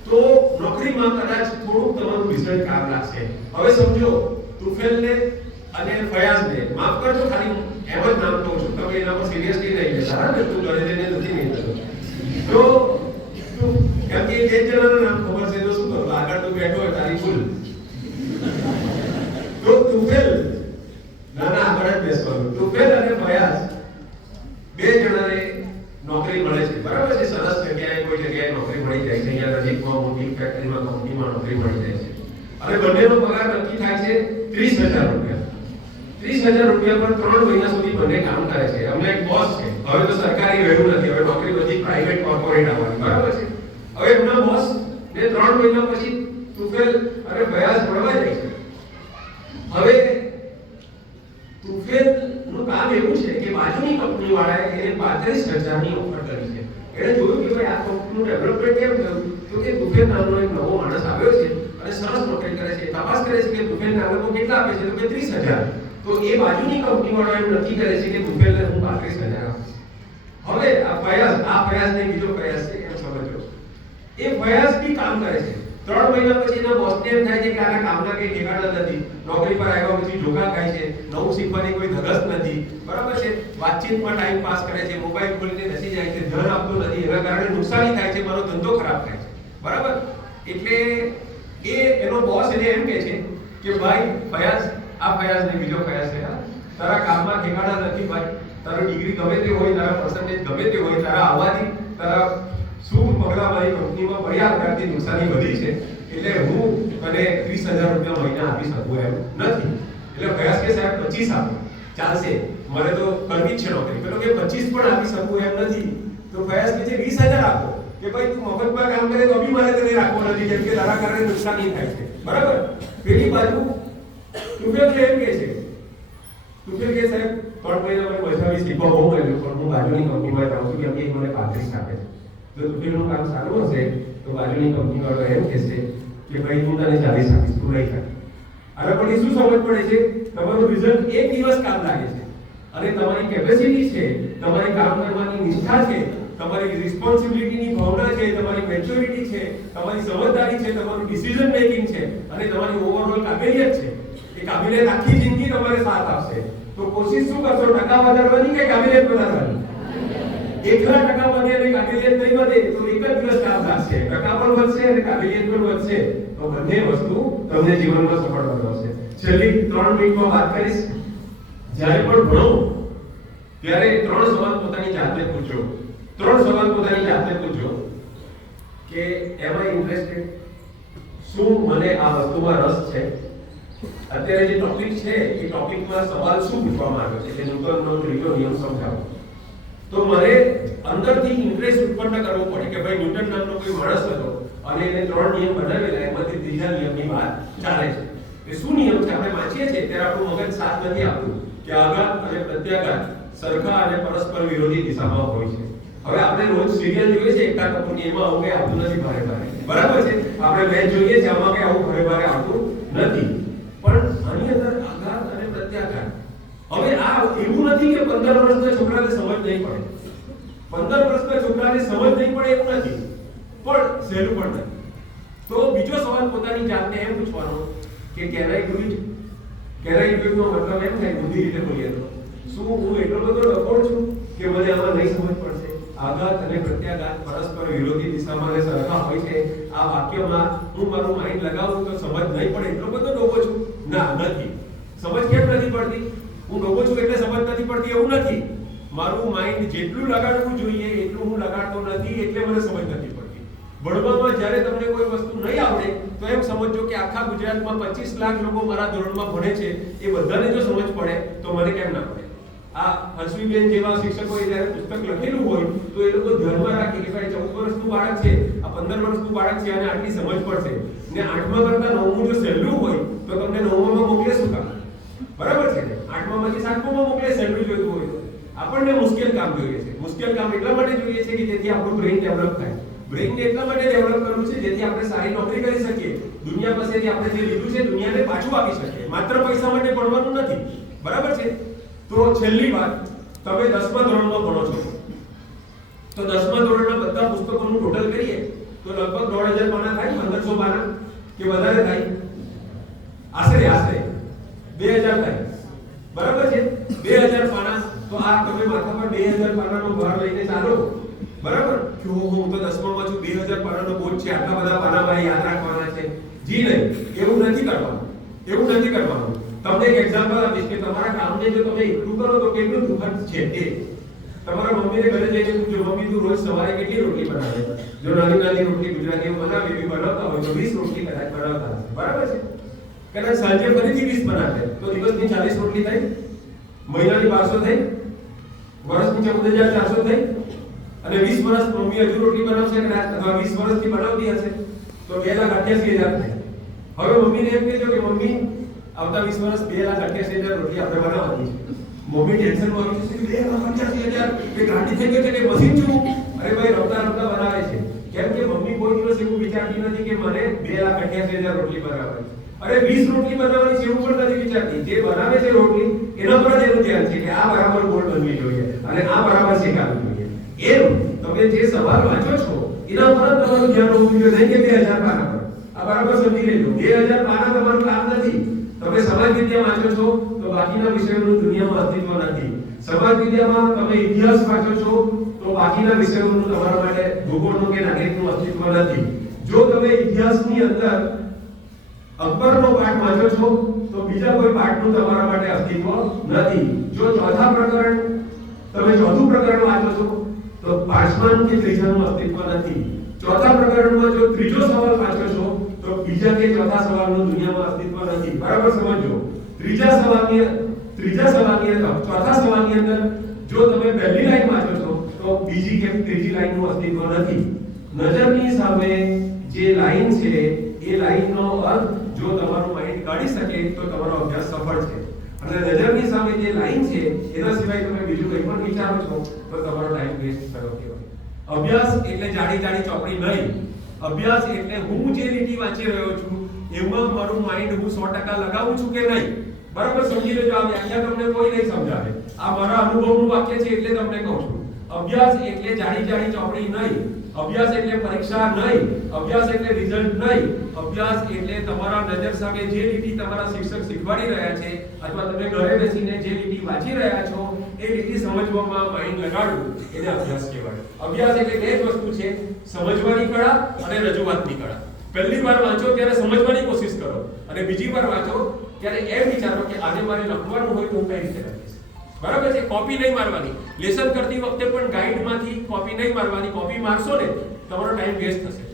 તો નોકરીમાં કદાચ થોડુંક તમારું રિઝલ્ટ કામ લાગશે. હવે સમજો તુફેલને અને ફયાઝને માફ કરજો, ખાલી એમ જ નામ કહું છું, તમે એના પર સિરિયસલી નહીં લેતા. હા ને? તું ઘરે જઈને નથી નહીં થતો. તો કેમ કે જે જણાનું નામ ખબર છે તો શું કરું? આગળ તો બેઠો હોય તારી ભૂલ. તો તુફેલ નાના આગળ જ બેસવાનું. તુફેલ અને ફયાઝ બે જણાને નોકરી મળે છે. બરાબર છે? સરસ જગ્યાએ કોઈ જગ્યાએ નોકરી મળી જાય છે. અહીંયા નજીકમાં મોટી ફેક્ટરીમાં કંપનીમાં નોકરી મળી જાય છે અને બંનેનો પગાર નક્કી થાય છે 30,000 રૂપિયા. 30,000 રૂપિયા પર 3 મહિના સુધી બંને કામ કરે છે. અમને એક બોસ છે. હવે તો સરકારી રહ્યું નથી, હવે નોકરી બધી પ્રાઇવેટ કોર્પોરેટ આવવાની. બરાબર છે? હવે એમના બોસ ને 3 મહિના પછી તુફેલ અને ફયાઝ મળવા જાય છે. હવે તુફેલ નું કામ એવું છે કે બાજુની કંપની વાળાએ એને 35,000 ની ઓફર કરી છે. એને જોયું કે ભાઈ આ કંપનીનું ડેવલપમેન્ટ કેમ થયું, તો કે તુફેલ નામનો એક નવો માણસ આવ્યો છે અને સરસ નોકરી કરે છે. તપાસ કરે છે કે તુફેલ ના લોકો કેટલા આપે છે, તો કે 30,000. તો એ બાજુની કંપની વાળા એમ નક્કી કરે છે કે તુફેલને હું 35,000 આપીશ. હવે આ ફયાઝને બીજો ફયાઝ છે એમ સમજો. એ ફયાઝ બી કામ કરે છે 3 મહિના પછી એના બોસને એમ થાય છે કે આના કામના કઈ ઠેકાણા નથી, નોકરી પર આવ્યા પછી ઢોકા ખાય છે, નવું શીખવાની કોઈ ધગસ નથી, બરાબર છે, વાતચીતમાં ટાઈમ પાસ કરે છે, મોબાઈલ ખોલીને બેસી જાય છે, ધ્યાન આપતું નથી, એના કારણે નુકસાની થાય છે, મારો ધંધો ખરાબ થાય છે, બરાબર. એટલે એનો બોસ એને એમ કહે છે કે ભાઈ ફયાઝ, આ ફયાઝ ને બીજો ફયાઝ છે, તારા કામમાં ઠેકાણા નથી ભાઈ, તારો ડિગ્રી ગમે તે હોય, તારા પર્સન્ટેજ ગમે તે હોય, તારા આવવાથી તારા શું પગલા મારી કંપનીમાં પડ્યા ત્યારથી નુકસાની વધી છે, એટલે હું તને 30,000 રૂપિયા મહિના આપી શકું એમ નથી. એટલે ફયાઝ કે સાહેબ 25 આપો ચાલશે, મારે તો કરવી જ છે નોકરી. પેલો કે 25 પણ આપી શકું એમ નથી. તો ફયાઝ કે છે 20,000 આપો કે ભાઈ તું મફતમાં કામ કરે તો બી મારે તને રાખવો નથી, કેમ કે તારા કારણે નુકસાની થાય છે, બરાબર. પેલી બાજુ તુફેલ એમ કે છે, તુફેલ કે સાહેબ 3 મહિના મને પૈસા શીખવા બહુ મળ્યું, પણ હું બાજુની કંપનીમાં જાઉં છું કેમ કે મને 35 આપે છે. જો તુફેલનું કામ સારું હશે તો બાજુની કંપની વાળો એમ કહેશે કે ભાઈ હું તને 40 આપીશ, તું નહીં થાય. અને પણ શું સમજ પડે છે, તમારું રિઝલ્ટ એક દિવસ કામ લાગે છે અને તમારી કેપેસિટી છે, તમારી કામ કરવાની નિષ્ઠા છે, તમારી રિસ્પોન્સિબિલિટીની ભાવના છે, તમારી મેચ્યોરિટી છે, તમારી સમજદારી છે, તમારું ડિસિઝન મેકિંગ છે અને તમારી ઓવરઓલ કાબેલિયત છે. એ કાબેલિયત આખી જિંદગી તમારે સાથ આપશે. તો કોશિશ શું કરશો, ટકા વધારવાની કે કાબેલિયત વધારવાની? 1,00,000% વધે અને કાબેલિયત નહીં વધે તો એક જ દિવસ કામ લાગશે, ટકા પણ વધશે અને કાબેલિયત પણ વધશે, તો બંને વસ્તુ તમને જીવનમાં સફળ બનાવશે. છેલ્લી 3 મિનિટમાં વાત કરીશ. જ્યારે પણ ભણો ત્યારે 3 સવાલ પોતાની જાતને પૂછો. 3 સવાલ પોતાની જાતને પૂછો કે એમ આઈ ઇન્ટરેસ્ટેડ, શું મને આ વસ્તુમાં રસ છે? અત્યારે જે ટોપિક છે એ ટોપિકમાં સવાલ શું પૂછવામાં આવ્યો છે, એટલે ન્યૂટનનો ત્રીજો નિયમ સમજાવો. તો મને અંદરથી ઇન્ટરેસ્ટ ઉત્પન્ન કરવો પડે કે ભાઈ ન્યૂટન નામનો કોઈ માણસ હતો અને એને 3 નિયમ બનાવેલા, એમાંથી ત્રીજા નિયમની વાત ચાલે છે. એ શું નિયમ છે? આપણે વાંચીએ છીએ ત્યારે આપણું મગજ સાથ નથી આપતું કે આઘાત અને પ્રત્યાઘાત સરખા અને પરસ્પર વિરોધી દિશામાં હોય છે. હવે આપણે રોજ સિરિયલ જોઈએ છે એકતા કપૂરની, એમાં આવું કઈ આવતું નથી ભારે ભારે, બરાબર છે. આપણે મેચ જોઈએ છે, આમાં કઈ આવું ભારે ભારે આવતું નથી. પણ આની અંદર આઘાત અને પ્રત્યાઘાત, હવે આ એવું નથી કે 15 વર્ષના છોકરાને સમજ નહીં પડે. 15 વર્ષના છોકરાને સમજ નહીં પડે એવું નથી, પણ સહેલું પણ નથી. તો બીજો સવાલ પોતાની જાતને એમ પૂછવાનો કે can I do it? Can I do it નો મતલબ એમ થાય, બુદ્ધિ રીતે બોલીએ તો, શું હું એટલો બધો ડફોડ છું કે મને આમાં નહીં સમજ પડશે? આઘાત અને પ્રત્યાઘાત પરસ્પર વિરોધી દિશામાં અને સરખા હોય છે. આ વાક્યમાં હું મારું માઇન્ડ લગાવું તો સમજ નહીં પડે એટલો બધો ડોબો છું? ના, નથી. સમજ કેમ નથી પડતી? હું ડોબો છું એટલે સમજ નથી પડતી એવું નથી. મારું માઇન્ડ જેટલું લગાડવું જોઈએ એટલું હું લગાડતો નથી, એટલે મને સમજ નથી પડતી. ભણવામાં જ્યારે તમને કોઈ વસ્તુ નહીં આવડે તો એમ સમજો કે આખા ગુજરાતમાં 25 લાખ લોકો મારા ધોરણમાં ભણે છે, એ બધાને જો સમજ પડે તો મને કેમ ના પડે? આ હર્ષવીબેન જેવા શિક્ષકોએ જ્યારે પુસ્તક લખેલું હોય તો એ લોકો ધ્યાનમાં રાખે કે ભાઈ 14 વર્ષનું બાળક છે, આ 15 વર્ષનું બાળક છે અને આટલી સમજ પડશે. ને 8મા કરતા 9મું જો સહેલું હોય તો તમને 9મામાં મોકલે શું કામ? બરાબર છે ને? 8મામાંથી 7મામાં મોકલે સહેલું જોઈતું હોય. આપણને મુશ્કેલ કામ જોઈએ છે. મુશ્કેલ કામ એટલા માટે જોઈએ છે કે જેથી આપણું બ્રેઇન ડેવલપ થાય. બ્રેઇનને એટલા માટે ડેવલપ કરવું છે જેથી આપણે સારી નોકરી કરી શકીએ, દુનિયા પાસેથી આપણે જે લીધું છે દુનિયાને પાછું આપી શકીએ. માત્ર પૈસા માટે ભણવાનું નથી, બરાબર છે? તો છેલ્લી વાત, તમે 10મા ધોરણમાં ભણો છો તો 10મા ધોરણના બધા પુસ્તકોનું ટોટલ કરીએ તો લગભગ 1,500 પાના થાય, 1,500 પાના કે વધારે થાય? આશરે 2,000 થાય, બરાબર છે? 2,000 પાના. તો આ તમે માથા પર 2,000 પાનાનો ભાર લઈને ચાલો, બરાબર? કે હું તો 10મામાં છું, 2,000 પાનાનો બોજ છે, આટલા બધા પાના મારે યાદ રાખવાના છે. જી નહીં, એવું નથી કરવાનું, એવું નથી કરવાનું. તમને એક એક્ઝામ્પલ આપીશ કે તમારા કામને જો તમે એકલું કરો તો કેટલું દુઃખદ છે તે. તમારા મમ્મીને ઘરે જઈને પૂછો, મમ્મી તું રોજ સવારે કેટલી રોટલી બનાવે? જો નાની નાની રોટલી ગુજરાતીઓ બનાવે એવી બનાવતા હોય તો 20 રોટલી કદાચ બનાવતા હશે, બરાબર છે? કદાચ સાંજે ફરીથી 20 બનાવે તો દિવસની 40 રોટલી થઈ, મહિનાની 1200 થઈ, વર્ષની 14,400 થઈ, અને 20 વર્ષ મમ્મી હજુ રોટલી બનાવશે કદાચ, અથવા 20 વર્ષથી બનાવતી હશે તો 2,88,000 થાય. હવે મમ્મીને એમ કહેજો કે મમ્મી આવતા 20 વર્ષ 2,88,000 રોટલી આપણે બનાવવાની છે. મમ્મી ટેન્શનમાં આવી જશે કે 2,88,000 કે ગાંડી થઈ ગઈ છે કે મશીન છું? અરે ભાઈ, રમતા રમતા બનાવે છે. કેમ કે મમ્મી કોઈ દિવસ એવું વિચારતી નથી કે મને 2,88,000 રોટલી બનાવવાની. અરે 20 રોટલી બનાવવાની છે એવું પણ નથી વિચારતી. જે બનાવે છે રોટલી એના પર જ એનું ધ્યાન છે કે આ બરાબર ગોળ બનવી જોઈએ અને આ બરાબર શેકાવી જોઈએ. એમ તમે જે સવાલ વાંચો છો એના પર જ તમારું ધ્યાન હોવું જોઈએ, નહીં કે 2,000 પાના પર. આ બરાબર સમજી લેજો. 2000 પાના તમારું કામ નથી. તમે સમાજ વિદ્યા વાંચો છો તો બાકીના વિષયોનું દુનિયામાં અસ્તિત્વ નથી. સમાજ વિદ્યામાં તમે ઇતિહાસ વાંચો છો તો બાકીના વિષયોનું તમારા માટે ભૂગોળનું કે નાગરિકનું અસ્તિત્વ નથી. જો તમે ઇતિહાસની અંદર અકબરનો પાઠ વાંચો છો તો બીજા કોઈ પાઠનું તમારા માટે અસ્તિત્વ નથી. જો ચોથું પ્રકરણ વાંચો છો તો પાંચમાનું કે ત્રીજાનું અસ્તિત્વ નથી. ચોથા પ્રકરણમાં જો ત્રીજો સવાલ વાંચો છો તો બીજા કે ચોથા સવાલનું દુનિયામાં અસ્તિત્વ નથી. બરાબર સમજો. ચોથા સવાલની અંદર જો તમે પહેલી લાઈન વાંચો છો તો બીજી કે ત્રીજી લાઈનનું અસ્તિત્વ નથી. નજરની સામે જે લાઈન છે એ લાઈનનો અર્થ જો તમારું માઇન્ડ કાઢી શકે તો તમારો અભ્યાસ સફળ છે. અને નજરની સામે જે લાઈન છે એના સિવાય તમે બીજું કંઈ પણ વિચારો છો તો તમારો ટાઈમ વેસ્ટ થયો કહેવાય. અભ્યાસ એટલે જાડી ચોપડી નહીં. અભ્યાસ એટલે હું જે લીટી વાંચી રહ્યો છું એમાં મારું માઇન્ડ હું 100% લગાવું છું કે નહીં. બરાબર સમજી લેજો. આ વ્યાખ્યા તમને કોઈ નહીં સમજાવે. આ મારા અનુભવનું વાક્ય છે એટલે તમને કહું છું. અભ્યાસ એટલે જાડી ચોપડી નહીં. અભ્યાસ એટલે પરીક્ષા નહીં. અભ્યાસ એટલે રિઝલ્ટ નહીં. અભ્યાસ એટલે તમારા નજર સામે જે લીટી તમારા શિક્ષક શીખવાડી રહ્યા છે અથવા તમે ઘરે બેસીને જે લીટી વાંચી રહ્યા છો એ લીટી સમજવામાં માઇન્ડ લગાડવું એને અભ્યાસ કહેવાય. અભ્યાસ એટલે બે જ વસ્તુ છે, સમજવાની કળા અને રજૂઆતની કળા. પહેલી વાર વાંચો ત્યારે સમજવાની કોશિશ કરો અને બીજી વાર વાંચો ત્યારે એમ વિચારો કે આજે મારે લખવાનું હોય તો હું કઈ રીતે લખીશ. બરાબર છે. કોપી નહીં મારવાની. લેસન કરતી વખતે પણ ગાઈડમાંથી કોપી નહીં મારવાની. કોપી મારશો ને તમારો ટાઈમ વેસ્ટ થશે.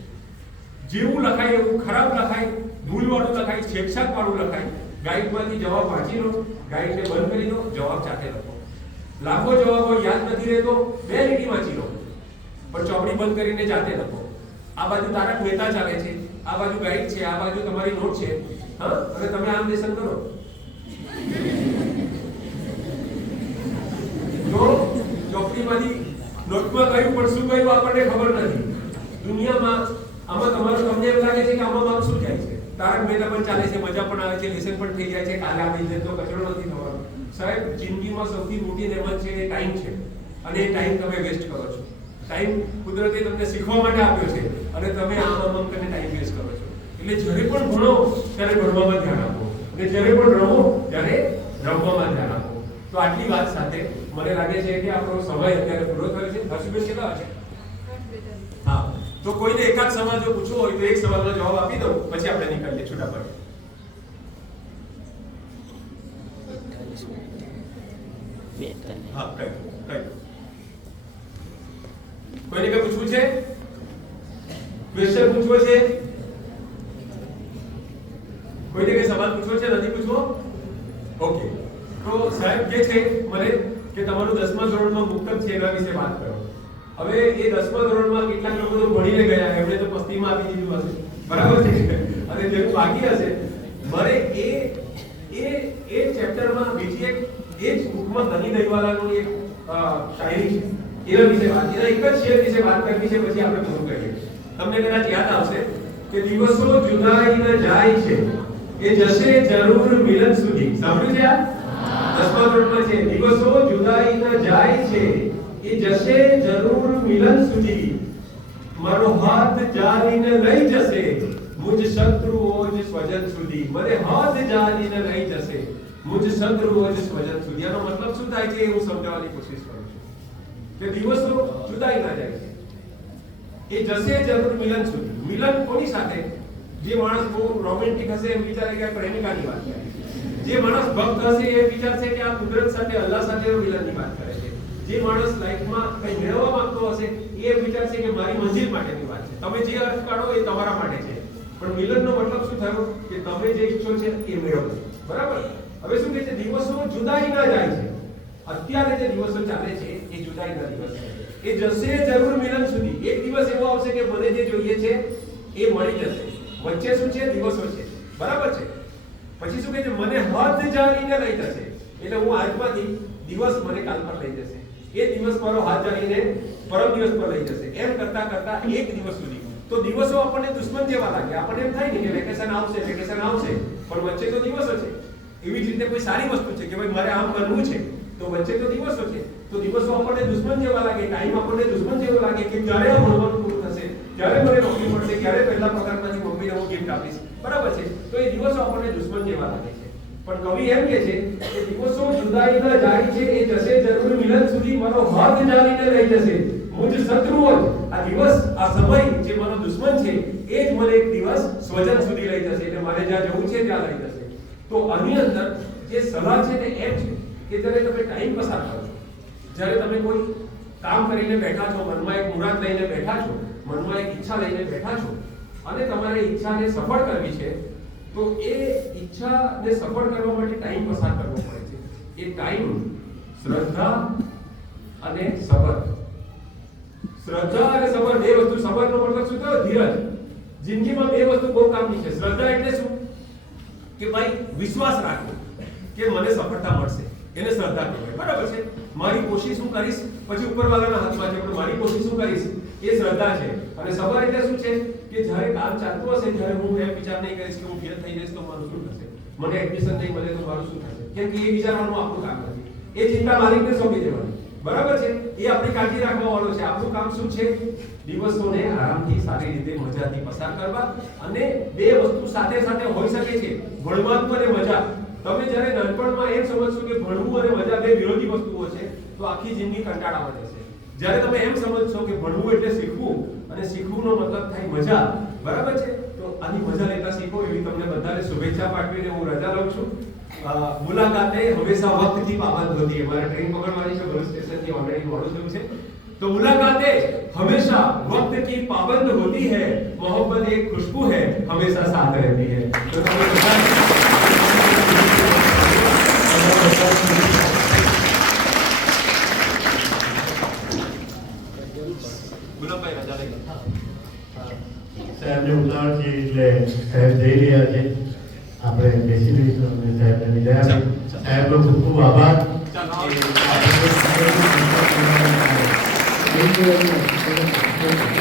જેવું લખાય એવું ખરાબ લખાય, ભૂલવાળું લખાય, છેકછાકવાળું લખાય. ગાઈડમાંથી જવાબ વાંચી લો, ગાઈડને બંધ કરી દો, જવાબ જાતે લખો. લાખો જવાબો યાદ નથી રહેતો, બે લીટી વાંચી લો પણ ચોપડી બંધ કરીને જાતે લખો. આ બાજુ તારક મહેતા ચાલે છે, આ બાજુ ગાઈડ છે, આ બાજુ તમારી નોટ છે. હા, અને તમે આમ લેસન કરો તો ચોપડીમાંથી નોટમાં કયું પણ શું કયું આપણને ખબર નથી. દુનિયામાં આમાં તમને એમ લાગે છે કે આમાં શું થાય છે. તારક મહેતા પણ ચાલે છે, મજા પણ આવે છે, લેસન પણ થઈ જાય છે, કાલે આપણી ઇજ્જત તો કચરો નથી થવાનો. સાહેબ, જિંદગીમાં સૌથી મોટી નેમત છે એ ટાઈમ છે અને એ ટાઈમ તમે વેસ્ટ કરો છો. ટાઈમ કુદરતે તમને શીખવા માટે આપ્યો છે અને તમે આમ કરીને ટાઈમ વેસ્ટ કરો છો. એટલે જ્યારે પણ ભણો ત્યારે ભણવામાં ધ્યાન આપો અને જ્યારે પણ રમો ત્યારે રમવામાં ધ્યાન આપો. તો આટલી વાત સાથે મને લાગે છે કે આપણો સમય અત્યારે પૂરો થયો છે. હર્ષબેન કેટલા છે? હા, તો કોઈને એકાદ સવાલ જો પૂછવો હોય તો એક સવાલનો જવાબ આપી દઉં પછી આપણે નીકળીએ છૂટા પડે. હા, કઈ કોઈને કઈ પૂછવું છે? ક્વેશ્ચન પૂછવો છે? કોઈને કઈ સવાલ પૂછવો છે? નથી પૂછવો? ઓકે. તો સાહેબ કે છે મને કે તમારું 10મા ધોરણમાં મુક્તક છે એના વિશે વાત કરો. હવે એ 10મા ધોરણમાં કેટલાક લોકો તો ભણીને ગયા, એમણે તો પસ્તીમાં આપી દીધું હશે. બરાબર છે. અને જેનું બાકી હશે મારે એ ચેપ્ટરમાં બીજી એક એ જ બુકમાં ધની દહીવાલાનું એક શાયરી છે, એના વિશે વાત, એના એક જ શેર વિશે વાત કરવી છે, પછી આપણે પૂરું કરીએ. તમને કદાચ યાદ આવશે કે દિવસો જુદાઈને જાય છે એ જશે જરૂર મિલન સુધી. સાંભળ્યું છે? આ 10મા ધોરણમાં છે. દિવસો જુદાઈને જાય છે એ જશે જરૂર મિલન સુધી, મારો હાથ જારીને લઈ જશે મુજ શત્રુઓ જ સ્વજન સુધી. મને હાથ જારીને લઈ જશે મુજ શત્રુઓ જ સ્વજન સુધી. આનો મતલબ શું થાય છે એ હું સમજાવવાની કોશિશ કરું છું કે દિવસો જુદાઈ ના જાય છે એ જશે જરૂર મિલન સુધી. મિલન કોની સાથે? જે માણસ બહુ રોમેન્ટિક હશે એમ વિચારે કે આ પ્રેમિકાની વાત કરે છે. જે માણસ ભક્ત હશે એ વિચારશે કે આ કુદરત સાથે, અલ્લાહ સાથેનો મિલનની વાત કરે છે. જે માણસ લાઈફમાં કંઈ મેળવવા માંગતો હશે એ વિચારશે કે મારી મંજિલ માટેની વાત છે. તમે જે અર્થ કાઢો એ તમારા માટે છે, પણ મિલનનો મતલબ શું થયો કે તમે જે ઈચ્છો છે એ મેળવો. બરાબર? હવે શું કહે છે? દિવસો જુદાઈ ના જાય છે. અત્યારે જે દિવસો ચાલે છે એ જુદાઈના દિવસ છે. એ જશે જરૂર મિલન સુધી. એક દિવસ એવો આવશે કે મને જે જોઈએ છે એ મળી જશે. વચ્ચે શું છે? દિવસો છે. બરાબર છે? પછી શું કહે છે? મને હાથ જારીને લઈ જશે. એટલે હું આજમાંથી દિવસ મને કાલ પર લઈ જશે. એ દિવસ મારો હાથ જારીને પરમ દિવસ પર લઈ જશે. એમ કરતા કરતા એક દિવસ સુધી તો દિવસો આપણને દુશ્મન જેવા લાગે. આપણને એમ થાય ને કે વેકેશન આવશે, પણ વચ્ચે તો દિવસો છે. એવી જ રીતે કોઈ સારી વસ્તુ છે કે ભાઈ મારે આમ કરવું છે તો વચ્ચે તો દિવસો છે. તો દિવસો આપણને દુશ્મન જેવા લાગે, ટાઈમ આપણને દુશ્મન જેવો લાગે કે ક્યારે આ ભણવાનું પૂરું થશે, ક્યારે મને નોકરી મળશે, ક્યારે પહેલા પગારમાંથી મમ્મીને હું ગિફ્ટ આપીશ, બરાબર છે? તો એ દિવસો આપણને દુશ્મન જેવા લાગે છે. પણ કવિ એમ કે છે કે દિવસો જુદાઈના જાય છે, એ જશે જરૂર મિલન સુધી, મારો હાથ ચાલીને લઈ જશે મુજ શત્રુઓ જ. આ દિવસ, આ સમય જે મારો દુશ્મન છે, એ જ મને એક દિવસ સ્વજન સુધી લઈ જશે, એટલે મારે જ્યાં જવું છે ત્યાં લઈ જશે. તો આની અંદર જે સલાહ છે તે એમ છે કે જ્યારે તમે ટાઈમ પસાર કરો છો, જ્યારે તમે કોઈ કામ કરીને બેઠા છો, મનમાં એક મુરાદ લઈને બેઠા છો, મનમાં એક ઈચ્છા લઈને બેઠા છો, અને તમારે ઈચ્છાને સફળ કરવી છે, તો એ ઈચ્છાને સફળ કરવા માટે ટાઈમ પસાર કરવો પડે છે. એ ટાઈમ શ્રદ્ધા અને સબર. શ્રદ્ધા અને સબર બે વસ્તુ. સબરનો મતલબ શું થયો? ધીરજ. જિંદગીમાં બે વસ્તુ બહુ કામની છે. શ્રદ્ધા એટલે શું? કે ભાઈ વિશ્વાસ રાખવો કે મને સફળતા મળશે, એને શ્રદ્ધા કહેવાય, બરાબર છે? મારી કોશિશ હું કરીશ, પછી ઉપરવાળાના હાથમાં છે, પણ મારી કોશિશ હું કરીશ, એ શ્રદ્ધા છે. અને સબર એટલે શું છે? કે જ્યારે કામ ચાલતું હશે ત્યારે હું એમ વિચાર નહીં કરીશ કે હું ફેલ થઈ જઈશ તો મારું શું થશે, મને એડમિશન નહીં મળે તો મારું શું થશે, કેમ કે એ વિચારવાનું આપણું કામ નથી. એ ચિંતા માલિકને સોંપી દેવાની, બરાબર છે? એ આપણી કાળજી રાખવા વાળો છે. આપણું કામ શું છે? દિવસોને આરામથી, સારી રીતે, મજાથી પસાર કરવા. અને બે વસ્તુ સાથે સાથે હોઈ શકે છે, ભણવાનું અને મજા. તમે જ્યારે નાનપણમાં એમ સમજશો કે ભણવું અને મજા બે વિરોધી વસ્તુઓ છે, તો આખી જિંદગી કંટાળામાં જશે. જ્યારે તમે એમ સમજશો કે ભણવું એટલે શીખવું, અને શીખવુંનો મતલબ થાય મજા, બરાબર છે? તો આની મજા લેતા શીખો, એવી તમને બધાને શુભેચ્છા પાઠવીને હું રજા લઉં છું. મુલાકાતે હંમેશા વક્તથી પાબંદ હોતી है. हमारा ट्रेन पकड़वानी है, भरूच स्टेशन की ऑलरेडी मोड़ो થયું છે. तो मुलाकातें हमेशा वक्त की पाबंद होती है, मोहब्बत एक खुशबू है, हमेशा साथ रहती है. तो ગુલાબભાઈ રજા લઈ લો. સાહેબને ઉતાવળ છે એટલે સાહેબ જઈ રહ્યા છે. આપણે બેસી રહીશું અને સાહેબને વિદાય આપીશું. સાહેબનો ખૂબ ખૂબ આભાર. ચાલો. Thank you very much.